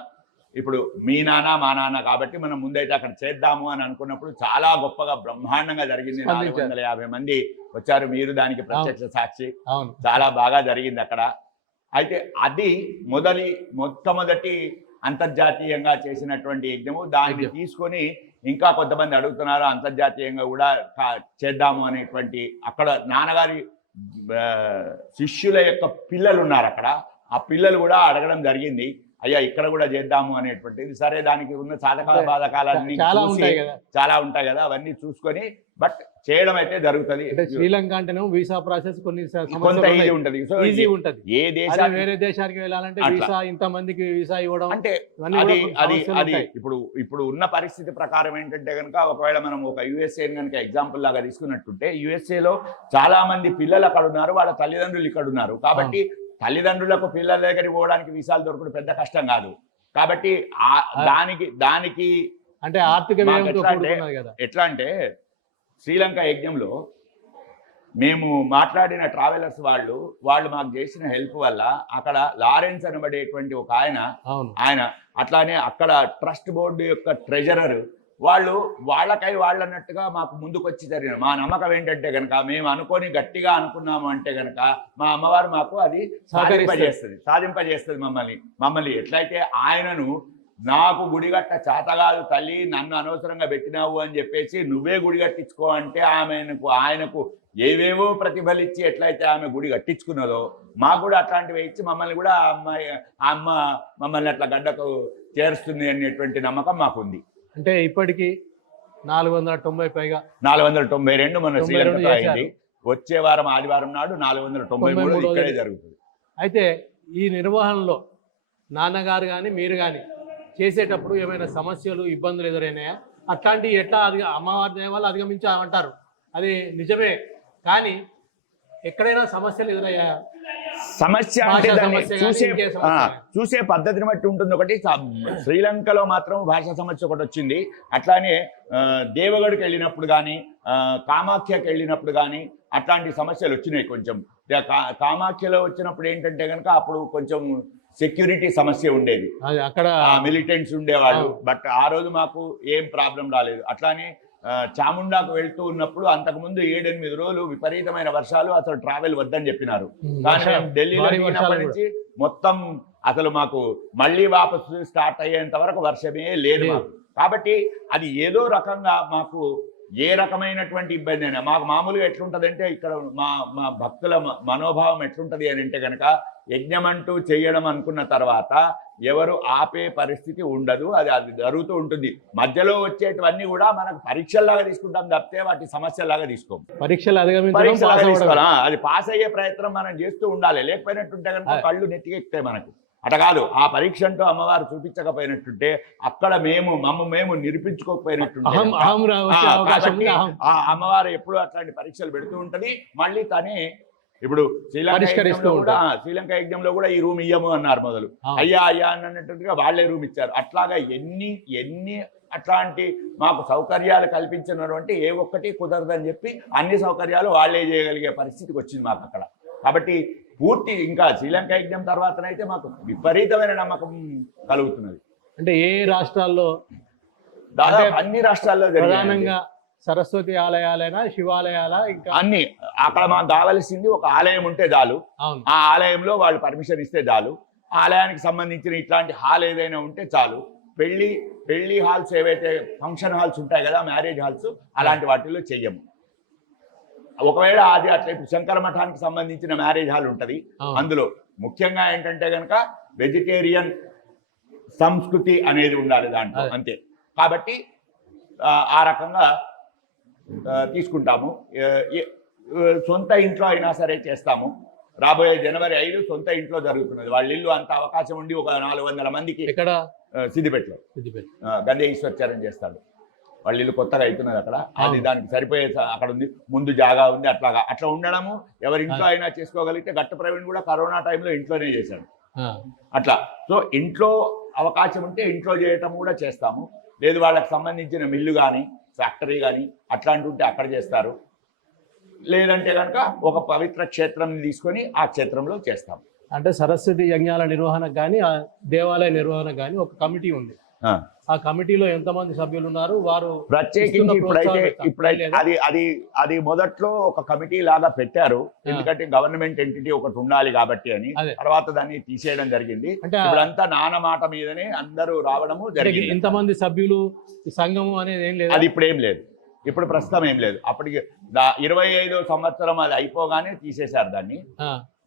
ఇప్పుడు మీ నాన్న మా నాన్న కాబట్టి మనం ముందైతే అక్కడ చేద్దాము అని అనుకున్నప్పుడు చాలా గొప్పగా బ్రహ్మాండంగా జరిగింది. 450 మంది వచ్చారు, మీరు దానికి ప్రత్యక్ష సాక్షి. చాలా బాగా జరిగింది అక్కడ. అయితే అది మొట్టమొదటి అంతర్జాతీయంగా చేసినటువంటి యజ్ఞము. దాన్ని తీసుకొని ఇంకా కొంతమంది అడుగుతున్నారు అంతర్జాతీయంగా కూడా చేద్దాము అనేటువంటి. అక్కడ నాన్నగారి శిష్యుల యొక్క పిల్లలు ఉన్నారు అక్కడ, ఆ పిల్లలు కూడా అడగడం జరిగింది, అయ్యా ఇక్కడ కూడా చేద్దాము అనేటువంటిది. సరే, దానికి ఉన్న సాధకాల బాధకాలన్నీ చాలా ఉంటాయి కదా, అవన్నీ చూసుకొని బట్ చేయడం అయితే జరుగుతుంది. శ్రీలంక అంటేనే వీసా ప్రాసెస్ కొంత ఈజీ ఉంటుంది. ఏ దేశానికి వేరే దేశానికి వెళ్ళాలంటే వీసా, ఇంతమందికి వీసా ఇవ్వడం అంటే అది ఇప్పుడు ఉన్న పరిస్థితి ప్రకారం ఏంటంటే కనుక ఒకవేళ మనం ఒక యుఎస్ఏ కనుక ఎగ్జాంపుల్ లాగా తీసుకున్నట్టుంటే యుఎస్ఏలో చాలా మంది పిల్లలు అక్కడ ఉన్నారు, వాళ్ళ తల్లిదండ్రులు ఇక్కడ ఉన్నారు. కాబట్టి తల్లిదండ్రులకు పిల్లల దగ్గరికి పోవడానికి వీసాలు దొరకడం పెద్ద కష్టం కాదు. కాబట్టి దానికి అంటే ఆర్థిక ఎట్లా అంటే శ్రీలంక యజ్ఞంలో మేము మాట్లాడిన ట్రావెలర్స్ వాళ్ళు మాకు చేసిన హెల్ప్ వల్ల అక్కడ లారెన్స్ అనబడేటువంటి ఒక ఆయన అట్లానే అక్కడ ట్రస్ట్ బోర్డు యొక్క ట్రెజరర్ వాళ్ళన్నట్టుగా మాకు ముందుకు వచ్చి జరిగిన మా నమ్మకం ఏంటంటే కనుక మేము అనుకొని గట్టిగా అనుకున్నాము అంటే కనుక మా అమ్మవారు మాకు అది సాధింపజేస్తుంది మమ్మల్ని ఎట్లయితే ఆయనను నాకు గుడిగట్ట చేతగాదు తల్లి, నన్ను అనవసరంగా పెట్టినావు అని చెప్పేసి నువ్వే గుడి కట్టించుకో అంటే ఆయనకు ఏవేవో ప్రతిఫలిచ్చి ఎట్లయితే ఆమె గుడి కట్టించుకున్నదో మాకు కూడా అట్లాంటివి ఇచ్చి మమ్మల్ని కూడా అమ్మ మమ్మల్ని అట్లా గడ్డకు చేరుస్తుంది అనేటువంటి నమ్మకం మాకుంది. అంటే ఇప్పటికీ 490 పైగా 492 మన శ్రీలంకలో అయింది. వచ్చే వారం ఆదివారం నాడు 493 ఇక్కడే జరుగుతుంది. అయితే ఈ నిర్వహణలో నాన్నగారు కానీ మీరు కానీ చేసేటప్పుడు ఏమైనా సమస్యలు ఇబ్బందులు ఎదురైనాయా? అట్లాంటివి ఎట్లా అమ్మవారి దయ వల్ల అధిగమించామంటారు, అది నిజమే, కానీ ఎక్కడైనా సమస్యలు ఎదురయ్యాయా? సమస్య అంటే చూసే పద్ధతిని బట్టి ఉంటుంది. ఒకటి శ్రీలంకలో మాత్రం భాషా సమస్య ఒకటి వచ్చింది. అట్లానే దేవగఢ్కి వెళ్ళినప్పుడు కానీ కామాఖ్యకి వెళ్ళినప్పుడు కానీ అట్లాంటి సమస్యలు వచ్చినాయి. కొంచెం కామాఖ్యలో వచ్చినప్పుడు ఏంటంటే కనుక అప్పుడు కొంచెం సెక్యూరిటీ సమస్య ఉండేది, అక్కడ మిలిటెంట్స్ ఉండేవాళ్ళు. బట్ ఆ రోజు మాకు ఏం ప్రాబ్లం రాలేదు. అట్లానే చాముండాకు వెళ్తూ ఉన్నప్పుడు అంతకుముందు 7-8 రోజులు విపరీతమైన వర్షాలు, అసలు ట్రావెల్ వద్దని చెప్పినారు. కానీ మేము ఢిల్లీలో దిగినప్పటి నుంచి మొత్తం అసలు మాకు మళ్ళీ వాపసు స్టార్ట్ అయ్యేంత వరకు వర్షమే లేదు మాకు. కాబట్టి అది ఏదో రకంగా మాకు ఏ రకమైనటువంటి ఇబ్బంది అయినా మాకు మామూలుగా ఎట్లుంటుందంటే ఇక్కడ మా భక్తుల మనోభావం ఎట్లుంటుంది అని అంటే కనుక యజ్ఞం అంటూ చేయడం అనుకున్న తర్వాత ఎవరు ఆపే పరిస్థితి ఉండదు, అది జరుగుతూ ఉంటుంది. మధ్యలో వచ్చేటివన్నీ కూడా మనకు పరీక్షల్లాగా తీసుకుంటాం తప్పితే వాటి సమస్యలాగా తీసుకోం. పరీక్షలాగా తీసుకోవాలా, అది పాస్ అయ్యే ప్రయత్నం మనం చేస్తూ ఉండాలి. లేకపోయినట్టుంటే కనుక కళ్ళు నెత్తికెక్కుతాయి మనకు. అట కాదు, ఆ పరీక్ష అంటూ అమ్మవారు చూపించకపోయినట్టుంటే అక్కడ మేము నిరూపించుకోకపోయినట్టుంటే ఆ అమ్మవారు ఎప్పుడు అట్లాంటి పరీక్షలు పెడుతూ ఉంటది. మళ్ళీ తనే ఇప్పుడు శ్రీలంక యజ్ఞంలో కూడా ఈ రూమ్ ఇయ్యము అన్నారు మొదలు. అయ్యా అన్నట్టుగా వాళ్లే రూమ్ ఇచ్చారు. అట్లాగా ఎన్ని అట్లాంటి మాకు సౌకర్యాలు కల్పించినటువంటి ఏ ఒక్కటి కుదరదని చెప్పి అన్ని సౌకర్యాలు వాళ్లే చేయగలిగే పరిస్థితికి వచ్చింది మాకు అక్కడ. కాబట్టి పూర్తి ఇంకా శ్రీలంక యజ్ఞం తర్వాతనైతే మాకు విపరీతమైన నమ్మకం కలుగుతున్నది. అంటే ఏ రాష్ట్రాల్లో? దాదాపు అన్ని రాష్ట్రాల్లో ప్రధానంగా సరస్వతి ఆలయాలైనా శివాలయాల ఇంకా అన్ని. అక్కడ మాకు కావలసింది ఒక ఆలయం ఉంటే చాలు. ఆ ఆలయంలో వాళ్ళు పర్మిషన్ ఇస్తే చాలు. ఆలయానికి సంబంధించిన ఇట్లాంటి హాల్ ఏదైనా ఉంటే చాలు. పెళ్లి హాల్స్ ఏవైతే ఫంక్షన్ హాల్స్ ఉంటాయి కదా, మ్యారేజ్ హాల్స్, అలాంటి వాటిల్లో చెయ్యము. ఒకవేళ అది అట్లా ఇప్పుడు శంకర మఠానికి సంబంధించిన మ్యారేజ్ హాల్ ఉంటుంది. అందులో ముఖ్యంగా ఏంటంటే కనుక వెజిటేరియన్ సంస్కృతి అనేది ఉండాలి దాంట్లో, అంతే. కాబట్టి ఆ రకంగా తీసుకుంటాము. సొంత ఇంట్లో అయినా సరే చేస్తాము. రాబోయే జనవరి 5 సొంత ఇంట్లో జరుగుతున్నది. వాళ్ళ ఇల్లు అంత అవకాశం ఉండి ఒక 400 మందికి ఇక్కడ సిద్దిపేటలో గంధే ఈశ్వరాచార్యం చేస్తాడు. వాళ్ళ ఇల్లు కొత్తగా అవుతున్నది అక్కడ. అది దానికి సరిపోయే అక్కడ ఉంది, ముందు జాగా ఉంది. అట్లా ఉండడము ఎవరి ఇంట్లో అయినా చేసుకోగలిగితే. గట్టు ప్రవీణ్ కూడా కరోనా టైంలో ఇంట్లోనే చేశాడు అట్లా. సో ఇంట్లో అవకాశం ఉంటే ఇంట్లో చేయటం కూడా చేస్తాము. లేదు వాళ్ళకి సంబంధించిన మిల్లు కానీ ఫ్యాక్టరీ కానీ అట్లాంటి ఉంటే అక్కడ చేస్తారు. లేదంటే కనుక ఒక పవిత్ర క్షేత్రం తీసుకొని ఆ క్షేత్రంలో చేస్తాం. అంటే సరస్వతి యజ్ఞాల నిర్వహణకు కానీ ఆ దేవాలయ నిర్వహణకు కానీ ఒక కమిటీ ఉంది. ఆ కమిటీలో ఎంతమంది సభ్యులు ఉన్నారు? వారు ప్రత్యేకించి ఇప్పుడైతే అది మొదట్లో ఒక కమిటీ లాగా పెట్టారు. ఎందుకంటే గవర్నమెంట్ ఎంటిటీ ఒకటి ఉండాలి కాబట్టి అని. తర్వాత దాన్ని తీసేయడం జరిగింది. ఇప్పుడంతా నాన్న మాట మీదనే అందరూ రావడము జరిగింది. ఇంతమంది సభ్యులు సంఘము అనేది ఏం లేదు. అది ఇప్పుడు ఏం లేదు, ఇప్పుడు ప్రస్తుతం ఏం లేదు. అప్పటికి 25వ సంవత్సరం అది అయిపోగానే తీసేశారు దాన్ని.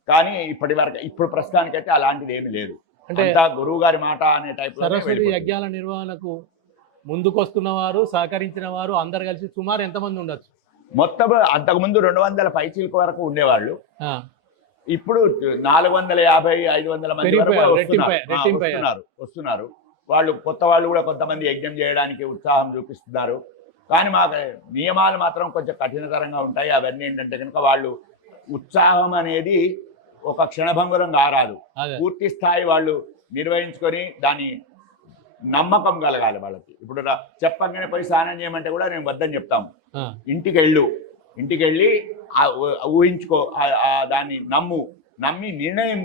కానీ ఇప్పుడు ప్రస్తుతానికైతే అలాంటిది ఏమి లేదు. అంటే గురువు గారి మాట అనే టైప్. సరస్వతి యజ్ఞాల నిర్వహణకు ముందుకొస్తున్న వారు, సహకరించిన వారు అందరు కలిసి సుమారు ఎంతమంది ఉండొచ్చు? మొత్తం అంతకుముందు 200 పైచీలకు వరకు ఉండేవాళ్ళు. ఇప్పుడు 450-500 మంది వస్తున్నారు. వాళ్ళు కొత్త వాళ్ళు కూడా కొంతమంది యజ్ఞం చేయడానికి ఉత్సాహం చూపిస్తున్నారు. కానీ మాకు నియమాలు మాత్రం కొంచెం కఠినతరంగా ఉంటాయి. అవన్నీ ఏంటంటే కనుక వాళ్ళు ఉత్సాహం అనేది ఒక క్షణభంగురం కారాదు. పూర్తి స్థాయి వాళ్ళు నిర్వహించుకొని దాని నమ్మకం కలగాలి వాళ్ళకి. ఇప్పుడు చెప్పగానే పోయి స్నానం చేయమంటే కూడా నేను వద్దని చెప్తాము. ఇంటికి వెళ్ళి ఊహించుకో, దాన్ని నమ్మి నిర్ణయం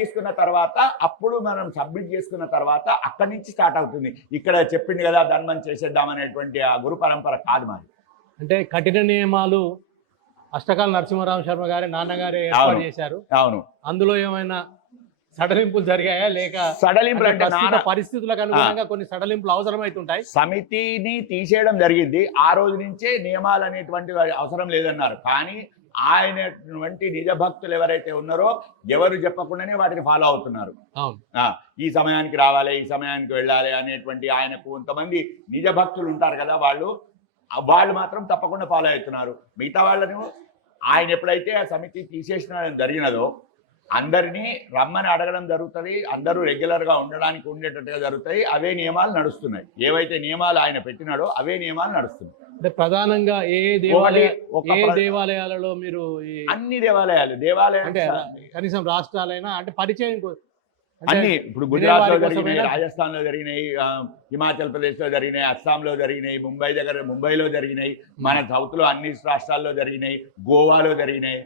తీసుకున్న తర్వాత అప్పుడు మనం సబ్మిట్ చేసుకున్న తర్వాత అక్కడి నుంచి స్టార్ట్ అవుతుంది. ఇక్కడ చెప్పింది కదా ధర్మం చేసేద్దామనేటువంటి ఆ గురు పరంపర కాదు మాది. అంటే కఠిన నియమాలు అష్టకాల నరసింహరామ శర్మ గారి నాన్నగారే ఏర్పాటు చేశారు. అవును. అందులో ఏమైనా సడలింపులు జరిగాయా? లేక పరిస్థితులకు అనుగుణంగా కొన్ని సడలింపులు అవసరమైతుంటాయి. సమితిని తీసేయడం జరిగింది. ఆ రోజు నుంచే నియమాలు అనేటువంటి అవసరం లేదన్నారు. కానీ ఆయన వంటి నిజ భక్తులు ఎవరైతే ఉన్నారో ఎవరు చెప్పకుండానే వాటిని ఫాలో అవుతున్నారు. ఈ సమయానికి రావాలి, ఈ సమయానికి వెళ్ళాలి అనేటువంటి ఆయనకు కొంతమంది నిజ భక్తులు ఉంటారు కదా, వాళ్ళు మాత్రం తప్పకుండా ఫాలో అవుతున్నారు. మిగతా వాళ్ళను ఆయన ఎప్పుడైతే ఆ సమితి తీసేసిన జరిగినదో అందరినీ రమ్మని అడగడం జరుగుతుంది. అందరూ రెగ్యులర్గా ఉండేటట్టుగా జరుగుతాయి. అవే నియమాలు నడుస్తున్నాయి. ఏవైతే నియమాలు ఆయన పెట్టినాడో అవే నియమాలు నడుస్తున్నాయి. అంటే ప్రధానంగా ఏ దేవాలయాలలో మీరు? అన్ని దేవాలయాలు అంటే కనీసం రాష్ట్రాలైనా అంటే పరిచయం అన్ని. ఇప్పుడు గుజరాత్లో జరిగినాయి, రాజస్థాన్లో జరిగినాయి, హిమాచల్ ప్రదేశ్లో జరిగినాయి, అస్సాంలో జరిగినాయి, ముంబైలో జరిగినాయి, మన సౌత్లో అన్ని రాష్ట్రాల్లో జరిగినాయి, గోవాలో జరిగినాయి.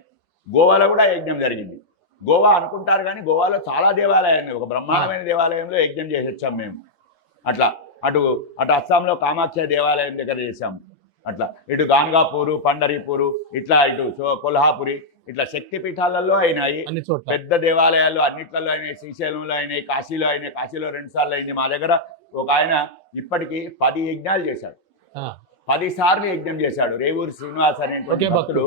గోవాలో కూడా యజ్ఞం జరిగింది. గోవా అనుకుంటారు కానీ గోవాలో చాలా దేవాలయాలు, ఒక బ్రహ్మాండమైన దేవాలయంలో యజ్ఞం చేసి వచ్చాం మేము. అటు అస్సాంలో కామాఖ్య దేవాలయం దగ్గర చేశాము. అట్లా ఇటు గాన్గాపూరు, పండరీపూరు, ఇట్లా ఇటు కొల్హాపురి ఇట్లా శక్తి పీఠాలలో అయినాయి, అన్ని చోట్ల పెద్ద దేవాలయాలు అన్నిట్లలో అయినాయి, శ్రీశైలంలో అయినాయి, కాశీలో అయినాయి, కాశీలో 2 సార్లు అయింది. మా దగ్గర ఒక ఆయన ఇప్పటికీ 10 యజ్ఞాలు చేశాడు, 10 సార్లు యజ్ఞం చేశాడు. రేవూరు శ్రీనివాస్ అనేటువంటి భక్తుడు,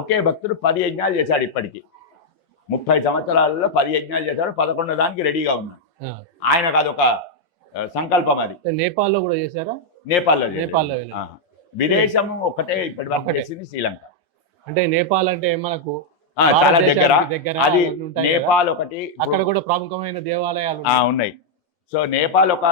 ఒకే భక్తుడు 10 యజ్ఞాలు చేశాడు. ఇప్పటికీ 30 సంవత్సరాలలో 10 యజ్ఞాలు చేశాడు. 11వ దానికి రెడీగా ఉన్నాడు. ఆయనకు అదొక సంకల్పం. అది నేపాల్లో కూడా చేశారా? నేపాల్లో విదేశము ఒకటే ఇప్పటి వరకు చేసింది శ్రీలంక. అంటే నేపాల్ అంటే మనకు చాలా దగ్గర, అది ఉంటాయి నేపాల్ ఒకటి. అక్కడ కూడా ప్రముఖమైన దేవాలయాలు ఉన్నాయి. సో నేపాల్ ఒక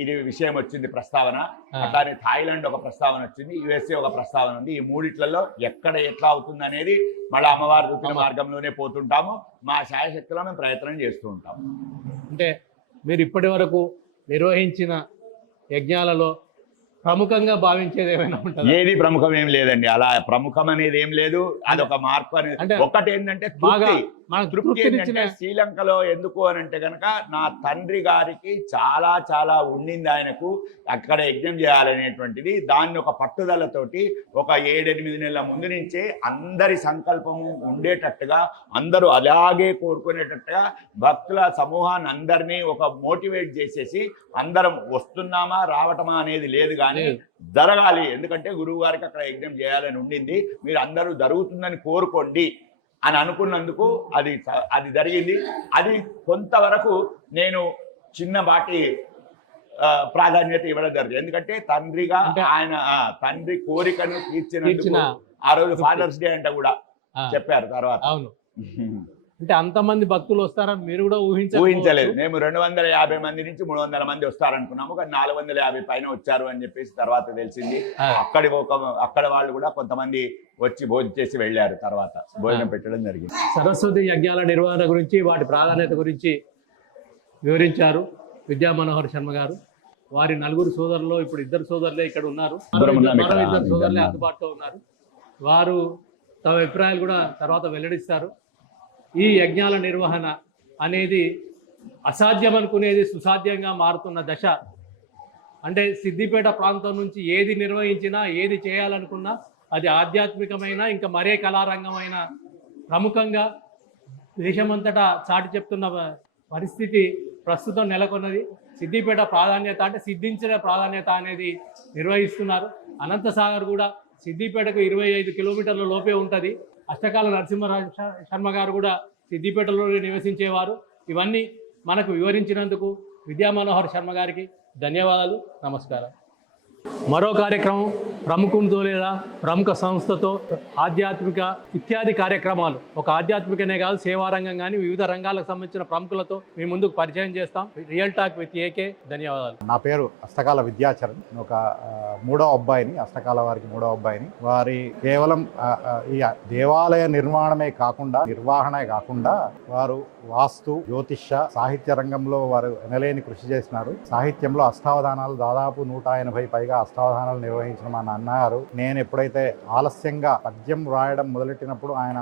ఇది విషయం వచ్చింది ప్రస్తావన, అట్లానే థాయిలాండ్ ఒక ప్రస్తావన వచ్చింది, యుఎస్ఏ ఒక ప్రస్తావన ఉంది. ఈ మూడిట్లలో ఎక్కడ ఎట్లా అవుతుంది అనేది మళ్ళీ అమ్మవారి చూపిన మార్గంలోనే పోతుంటాము. మా శాయశక్తిలో మేము ప్రయత్నం చేస్తూ ఉంటాము. అంటే మీరు ఇప్పటి వరకు నిర్వహించిన యజ్ఞాలలో ప్రముఖంగా భావించేది ఏమైనా ఉంటుంది? ఏది ప్రముఖం ఏం లేదండి, అలా ప్రముఖం అనేది ఏం లేదు. అదొక మార్పు అనేది. అంటే ఒకటి ఏంటంటే తృప్తి ఏంటంటే శ్రీలంకలో ఎందుకు అని అంటే కనుక నా తండ్రి గారికి చాలా చాలా ఉండింది ఆయనకు అక్కడ యజ్ఞం చేయాలనేటువంటిది. దాన్ని ఒక పట్టుదలతోటి ఒక 7-8 నెలల ముందు నుంచే అందరి సంకల్పము ఉండేటట్టుగా, అందరూ అలాగే కోరుకునేటట్టుగా భక్తుల సమూహాన్ని అందరినీ ఒక మోటివేట్ చేసేసి అందరం వస్తున్నామా రావటమా అనేది లేదు, కానీ జరగాలి. ఎందుకంటే గురువు గారికి అక్కడ యజ్ఞం చేయాలని ఉండింది, మీరు అందరూ జరుగుతుందని కోరుకోండి అని అనుకున్నందుకు అది జరిగింది. అది కొంతవరకు నేను చిన్నపాటి ప్రాధాన్యత ఇవ్వడం జరిగింది. ఎందుకంటే తండ్రిగా ఆయన తండ్రి కోరికను తీర్చినందుకు ఆ రోజు ఫాదర్స్ డే అంటే కూడా చెప్పారు తర్వాత. అవును, అంటే అంతమంది భక్తులు వస్తారని మీరు కూడా ఊహించలేదు. మేము 250 మంది నుంచి 300 మంది వస్తారనుకున్నాము, కానీ 450 పైన వచ్చారు అని చెప్పేసి తర్వాత తెలిసింది. అక్కడ వాళ్ళు కూడా కొంతమంది వచ్చి భోజనం చేసి వెళ్ళారు, తర్వాత భోజనం పెట్టడం జరిగింది. సరస్వతి యజ్ఞాల నిర్వహణ గురించి, వాటి ప్రాధాన్యత గురించి వివరించారు విద్యా మనోహర్ శర్మ గారు. వారి 4 సోదరులు, ఇప్పుడు 2 సోదరులే ఇక్కడ ఉన్నారు, మరో 2 సోదరులే అందుబాటులో ఉన్నారు. వారు తమ అభిప్రాయాలు కూడా తర్వాత వెల్లడిస్తారు. ఈ యజ్ఞాల నిర్వహణ అనేది అసాధ్యం అనుకునేది సుసాధ్యంగా మారుతున్న దశ. అంటే సిద్దిపేట ప్రాంతం నుంచి ఏది నిర్వహించినా, ఏది చేయాలనుకున్నా అది ఆధ్యాత్మికమైన, ఇంకా మరే కళారంగమైన ప్రముఖంగా దేశమంతటా చాటి చెప్తున్న పరిస్థితి ప్రస్తుతం నెలకొన్నది. సిద్దిపేట ప్రాధాన్యత అంటే సిద్ధించిన ప్రాధాన్యత అనేది నిర్వహిస్తున్నారు. అనంతసాగర్ కూడా సిద్దిపేటకు 25 కిలోమీటర్ల లోపే ఉంటుంది. అష్టకాల నరసింహరాజు శర్మ గారు కూడా సిద్దిపేటలో నివసించేవారు. ఇవన్నీ మనకు వివరించినందుకు విద్యా మనోహర్ శర్మ గారికి ధన్యవాదాలు, నమస్కారం. మరో కార్యక్రమం ప్రముఖులతో లేదా ప్రముఖ సంస్థతో ఆధ్యాత్మిక ఇత్యాది కార్యక్రమాలు, ఒక ఆధ్యాత్మికనే కాదు సేవారంగం కానీ వివిధ రంగాలకు సంబంధించిన ప్రముఖులతో మీ ముందుకు పరిచయం చేస్తాం. Real talk with AK. ధన్యవాదాలు. నా పేరు అష్టకాల విద్యాచరణ్, ఒక 3వ అబ్బాయిని, అష్టకాల వారికి 3వ అబ్బాయిని. వారి కేవలం ఈ దేవాలయ నిర్మాణమే కాకుండా, నిర్వహణే కాకుండా వారు వాస్తు, జ్యోతిష్య, సాహిత్య రంగంలో వారు ఎనలేని కృషి చేసినారు. సాహిత్యంలో అష్టావధానాలు దాదాపు 180 పైగా అష్టావధానాలు నిర్వహించిన మా నాన్నగారు, నేను ఎప్పుడైతే ఆలస్యంగా పద్యం రాయడం మొదలెట్టినప్పుడు ఆయన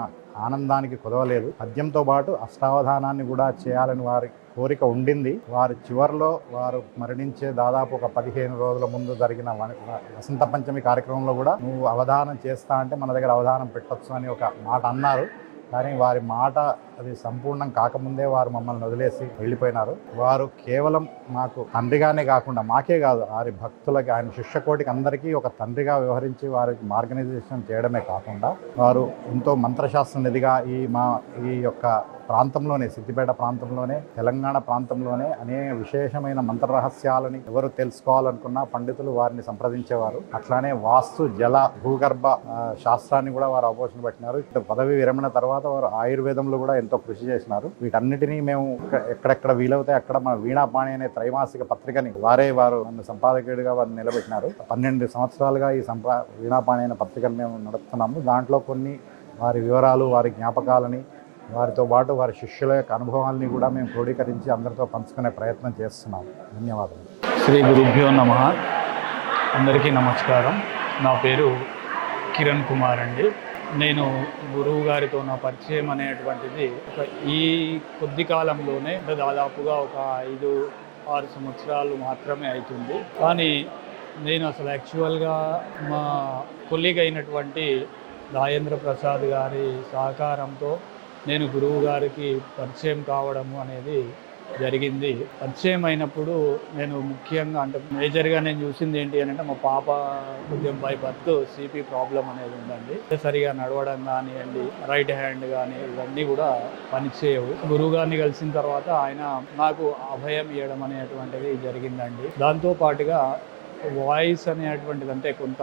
ఆనందానికి కుదవలేదు. పద్యంతో పాటు అష్టావధానాన్ని కూడా చేయాలని వారి కోరిక ఉండింది. వారి చివరిలో వారు మరణించే దాదాపు ఒక 15 రోజుల ముందు జరిగిన వసంత పంచమి కార్యక్రమంలో కూడా నువ్వు అవధానం చేస్తా అంటే మన దగ్గర అవధానం పెట్టొచ్చు అని ఒక మాట అన్నారు. కానీ వారి మాట అది సంపూర్ణం కాకముందే వారు మమ్మల్ని వదిలేసి వెళ్ళిపోయినారు. వారు కేవలం మాకు తండ్రిగానే కాకుండా, మాకే కాదు, వారి భక్తులకి, ఆయన శిష్యకోటికి అందరికీ ఒక తండ్రిగా వ్యవహరించి వారికి మార్గనిర్దేశం చేయడమే కాకుండా వారు ఎంతో మంత్రశాస్త్ర నిధిగా ఈ యొక్క ప్రాంతంలోనే, సిద్దిపేట ప్రాంతంలోనే, తెలంగాణ ప్రాంతంలోనే అనేక విశేషమైన మంత్ర రహస్యాలని ఎవరు తెలుసుకోవాలనుకున్నా పండితులు వారిని సంప్రదించేవారు. అట్లానే వాస్తు, జల, భూగర్భ శాస్త్రాన్ని కూడా వారు అవపోషణ పెట్టినారు. పదవి విరమణ తర్వాత వారు ఆయుర్వేదంలో కూడా ఎంతో కృషి చేసినారు. వీటన్నిటినీ మేము ఎక్కడెక్కడ వీలవుతాయి అక్కడ మన వీణాపాణి అనే త్రైమాసిక పత్రికని వారు నన్ను సంపాదకుడిగా వారు నిలబెట్టినారు. 12 సంవత్సరాలుగా ఈ వీణాపాణి అనే పత్రికను మేము నడుపుతున్నాము. దాంట్లో కొన్ని వారి వివరాలు, వారి జ్ఞాపకాలని, వారితో పాటు వారి శిష్యుల యొక్క అనుభవాల్ని కూడా మేము క్రోడీకరించి అందరితో పంచుకునే ప్రయత్నం చేస్తున్నాం. ధన్యవాదాలు. శ్రీ గురుభ్యో నమః. అందరికీ నమస్కారం. నా పేరు కిరణ్ కుమార్ అండి. నేను గురువు గారితో నా పరిచయం అనేటువంటిది ఈ కొద్ది కాలంలోనే, దాదాపుగా ఒక 5-6 సంవత్సరాలు మాత్రమే అవుతుంది. కానీ నేను అసలు యాక్చువల్గా మా కొలీగ్ అయినటువంటి రాజేంద్ర ప్రసాద్ గారి సహకారంతో నేను గురువు గారికి పరిచయం కావడము అనేది జరిగింది. పరిచయం అయినప్పుడు నేను ముఖ్యంగా అంటే మేజర్గా నేను చూసింది ఏంటి అని అంటే మా పాప కొంచెం బై బర్త్ సిపి ప్రాబ్లం అనేది ఉందండి. సరిగా నడవడం కానివ్వండి, రైట్ హ్యాండ్ కానీ ఇవన్నీ కూడా పనిచేయవు. గురువు గారిని కలిసిన తర్వాత ఆయన నాకు అభయం ఇవ్వడం అనేటువంటిది జరిగిందండి. దాంతో పాటుగా వాయిస్ అనేటువంటిది అంటే కొంత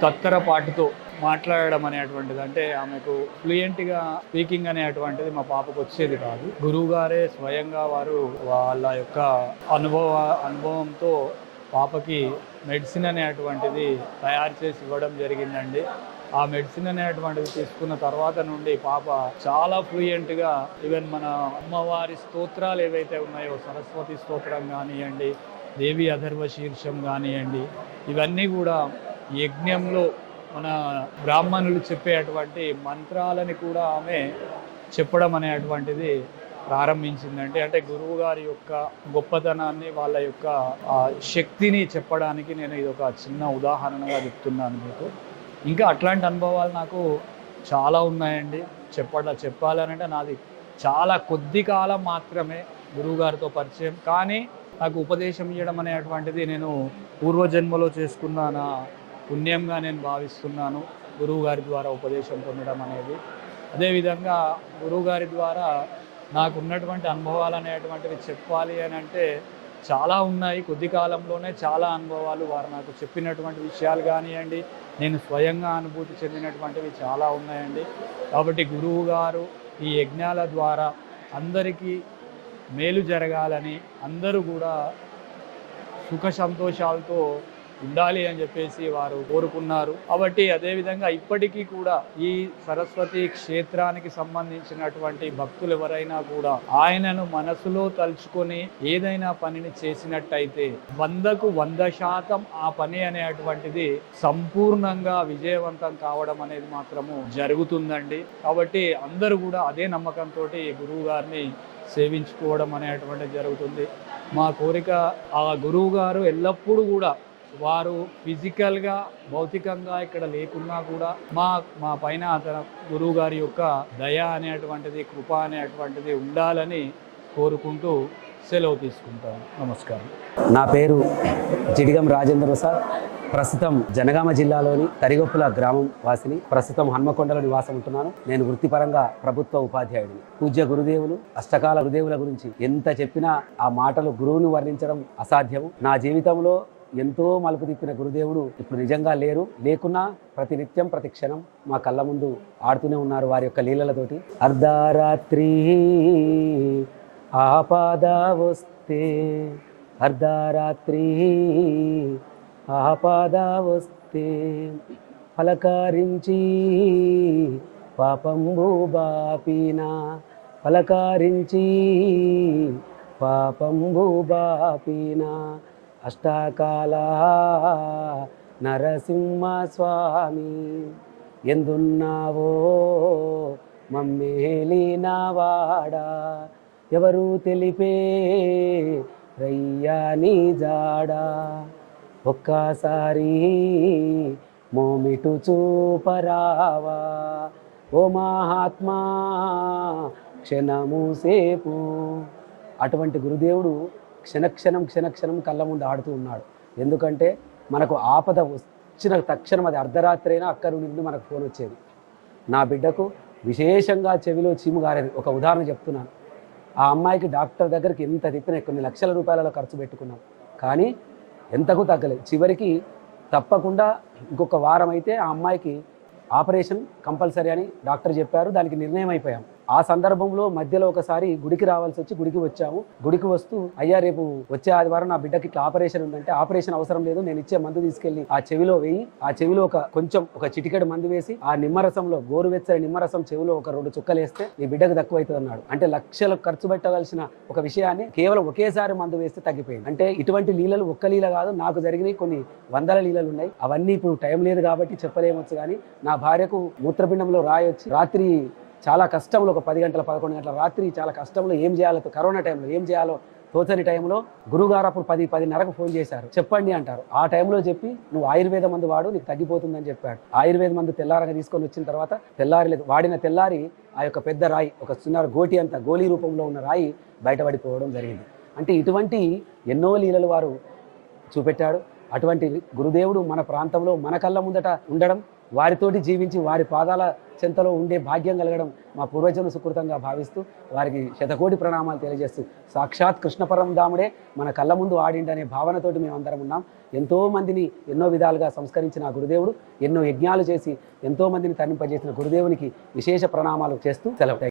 తత్తరపాటుతో మాట్లాడడం అనేటువంటిది అంటే ఆమెకు ఫ్లూయెంట్గా స్పీకింగ్ అనేటువంటిది మా పాపకు వచ్చేది కాదు. గురువు గారే స్వయంగా వారు వాళ్ళ యొక్క అనుభవంతో పాపకి మెడిసిన్ అనేటువంటిది తయారు చేసి ఇవ్వడం జరిగిందండి. ఆ మెడిసిన్ అనేటువంటిది తీసుకున్న తర్వాత నుండి పాప చాలా ఫ్లూయెంట్గా ఈవెన్ మన అమ్మవారి స్తోత్రాలు ఏవైతే ఉన్నాయో సరస్వతి స్తోత్రం కానివ్వండి, దేవి అథర్వ శీర్షం కానివ్వండి, ఇవన్నీ కూడా యజ్ఞంలో మన బ్రాహ్మణులు చెప్పేటువంటి మంత్రాలని కూడా ఆమె చెప్పడం అనేటువంటిది ప్రారంభించిందంటే అంటే గురువు గారి యొక్క గొప్పతనాన్ని వాళ్ళ యొక్క శక్తిని చెప్పడానికి నేను ఇది ఒక చిన్న ఉదాహరణగా చెప్తున్నాను మీకు. ఇంకా అట్లాంటి అనుభవాలు నాకు చాలా ఉన్నాయండి. చెప్పాలనంటే నాది చాలా కొద్ది కాలం మాత్రమే గురువుగారితో పరిచయం, కానీ నాకు ఉపదేశం ఇవ్వడం అనేటువంటిది నేను పూర్వజన్మలో చేసుకున్న నా పుణ్యంగా నేను భావిస్తున్నాను. గురువుగారి ద్వారా ఉపదేశం పొందడం అనేది. అదేవిధంగా గురువుగారి ద్వారా నాకు ఉన్నటువంటి అనుభవాలు అనేటువంటివి చెప్పాలి అని అంటే చాలా ఉన్నాయి. కొద్ది కాలంలోనే చాలా అనుభవాలు వారు నాకు చెప్పినటువంటి విషయాలు కానివ్వండి, నేను స్వయంగా అనుభూతి చెందినటువంటివి చాలా ఉన్నాయండి. కాబట్టి గురువు గారు ఈ యజ్ఞాల ద్వారా అందరికీ మేలు జరగాలని, అందరూ కూడా సుఖ సంతోషాలతో ఉండాలి అని చెప్పేసి వారు కోరుకున్నారు. కాబట్టి అదేవిధంగా ఇప్పటికీ కూడా ఈ సరస్వతి క్షేత్రానికి సంబంధించినటువంటి భక్తులు ఎవరైనా కూడా ఆయనను మనసులో తలుచుకొని ఏదైనా పనిని చేసినట్టయితే 100కు 100% ఆ పని అనేటువంటిది సంపూర్ణంగా విజయవంతం కావడం అనేది మాత్రము జరుగుతుందండి. కాబట్టి అందరూ కూడా అదే నమ్మకంతో గురువు గారిని సేవించుకోవడం అనేటువంటిది జరుగుతుంది. మా కోరిక ఆ గురువు గారు ఎల్లప్పుడూ కూడా వారు ఫిజికల్గా భౌతికంగా ఇక్కడ లేకున్నా కూడా మా పైన అతను గురువు గారి యొక్క దయ అనేటువంటిది, కృప అనేటువంటిది ఉండాలని కోరుకుంటూ సెలవు తీసుకుంటాను. నమస్కారం. నా పేరు జిడిగం రాజేంద్ర ప్రసాద్. ప్రస్తుతం జనగామ జిల్లాలోని తరిగొప్పుల గ్రామం వాసిని. ప్రస్తుతం హన్మకొండలో నివాసం ఉంటున్నాను. నేను వృత్తిపరంగా ప్రభుత్వ ఉపాధ్యాయుడిని. పూజ్య గురుదేవులు, అష్టకాల గురుదేవుల గురించి ఎంత చెప్పినా ఆ మాటలు గురువును వర్ణించడం అసాధ్యము. నా జీవితంలో ఎంతో మలుపు తిప్పిన గురుదేవుడు ఇప్పుడు నిజంగా లేరు. లేకున్నా ప్రతి నిత్యం ప్రతి క్షణం మా కళ్ళ ముందు ఆడుతూనే ఉన్నారు వారి యొక్క లీలలతోటి. అర్ధరాత్రి ఆపద వస్తే, అర్ధరాత్రి ఆపద వస్తే పలకరించి పాపంబు బాపిన, పలకరించి పాపంబు బాపిన అష్టకాల నరసింహ స్వామి ఎందున్నావో మమ్మేలినవాడా, ఎవరు తెలిపే రయ్యాని జాడా, ఒక్కసారి మోమిటు చూపరావా ఓ మహాత్మా క్షణము సేపు. అటువంటి గురుదేవుడు క్షణక్షణం కళ్ళ ముందు ఆడుతూ ఉన్నాడు. ఎందుకంటే మనకు ఆపద వచ్చిన తక్షణం, అది అర్ధరాత్రి అయినా అక్కడి నుండి మనకు ఫోన్ వచ్చేది. నా బిడ్డకు విశేషంగా చెవిలో చీము గారేది. ఒక ఉదాహరణ చెప్తున్నాను. ఆ అమ్మాయికి డాక్టర్ దగ్గరికి ఎంత తిప్పినా కొన్ని లక్షల రూపాయలలో ఖర్చు పెట్టుకున్నాం, కానీ ఎంతకు తగ్గలేదు. చివరికి తప్పకుండా ఇంకొక వారం అయితే ఆ అమ్మాయికి ఆపరేషన్ కంపల్సరీ అని డాక్టర్ చెప్పారు. దానికి నిర్ణయం అయిపోయాం. ఆ సందర్భంలో మధ్యలో ఒకసారి గుడికి రావాల్సి వచ్చి గుడికి వచ్చాము. గుడికి వస్తూ అయ్యా రేపు వచ్చే ఆదివారం నా బిడ్డకి ఇట్లా ఆపరేషన్ ఉందంటే, ఆపరేషన్ అవసరం లేదు, నేను ఇచ్చే మందు తీసుకెళ్ళి ఆ చెవిలో వేయి, ఆ చెవిలో ఒక చిటికెడు మందు వేసి ఆ నిమ్మరసంలో గోరువెచ్చని నిమ్మరసం చెవిలో ఒక 2 చుక్కలు వేస్తే నీ బిడ్డకు తక్కువ అవుతుంది అన్నాడు. అంటే లక్షలు ఖర్చు పెట్టవలసిన ఒక విషయాన్ని కేవలం ఒకేసారి మందు వేస్తే తగ్గిపోయింది. అంటే ఇటువంటి లీలలు ఒక్క లీల కాదు, నాకు జరిగినాయి కొన్ని వందల లీలలు ఉన్నాయి. అవన్నీ ఇప్పుడు టైం లేదు కాబట్టి చెప్పలేమొచ్చు. కానీ నా భార్యకు మూత్రపిండంలో రాయి వచ్చి రాత్రి చాలా కష్టంలో, ఒక 10 గంటల 11 గంటల రాత్రి చాలా కష్టంలో ఏం చేయాలో, కరోనా టైంలో ఏం చేయాలో తోచని టైంలో గురుగారు అప్పుడు 10:10:30కు ఫోన్ చేశారు, చెప్పండి అంటారు. ఆ టైంలో చెప్పి నువ్వు ఆయుర్వేద మందు వాడు, నీకు తగ్గిపోతుందని చెప్పాడు. ఆయుర్వేద మందు తెల్లారగా తీసుకొని వచ్చిన తర్వాత తెల్లారి లేదు, వాడిన తెల్లారి ఆ యొక్క పెద్ద రాయి, ఒక చిన్న గోటి అంత గోళీ రూపంలో ఉన్న రాయి బయటపడిపోవడం జరిగింది. అంటే ఇటువంటి ఎన్నో లీలలు వారు చూపెట్టాడు. అటువంటి గురుదేవుడు మన ప్రాంతంలో మన కళ్ళ ముందట ఉండడం, వారితోటి జీవించి వారి పాదాల చెంతలో ఉండే భాగ్యం కలగడం మా పూర్వజన్మ సుకృతంగా భావిస్తూ వారికి శతకోటి ప్రణామాలు తెలియజేస్తూ, సాక్షాత్ కృష్ణ పరమధాముడే మన కళ్ళ ముందు ఆడిండనే భావనతోటి మేము అందరం ఉన్నాం. ఎంతో మందిని ఎన్నో విధాలుగా సంస్కరించిన ఆ గురుదేవుడు, ఎన్నో యజ్ఞాలు చేసి ఎంతో మందిని తరింపజేసిన గురుదేవునికి విశేష ప్రణామాలు చేస్తూ సెలవు.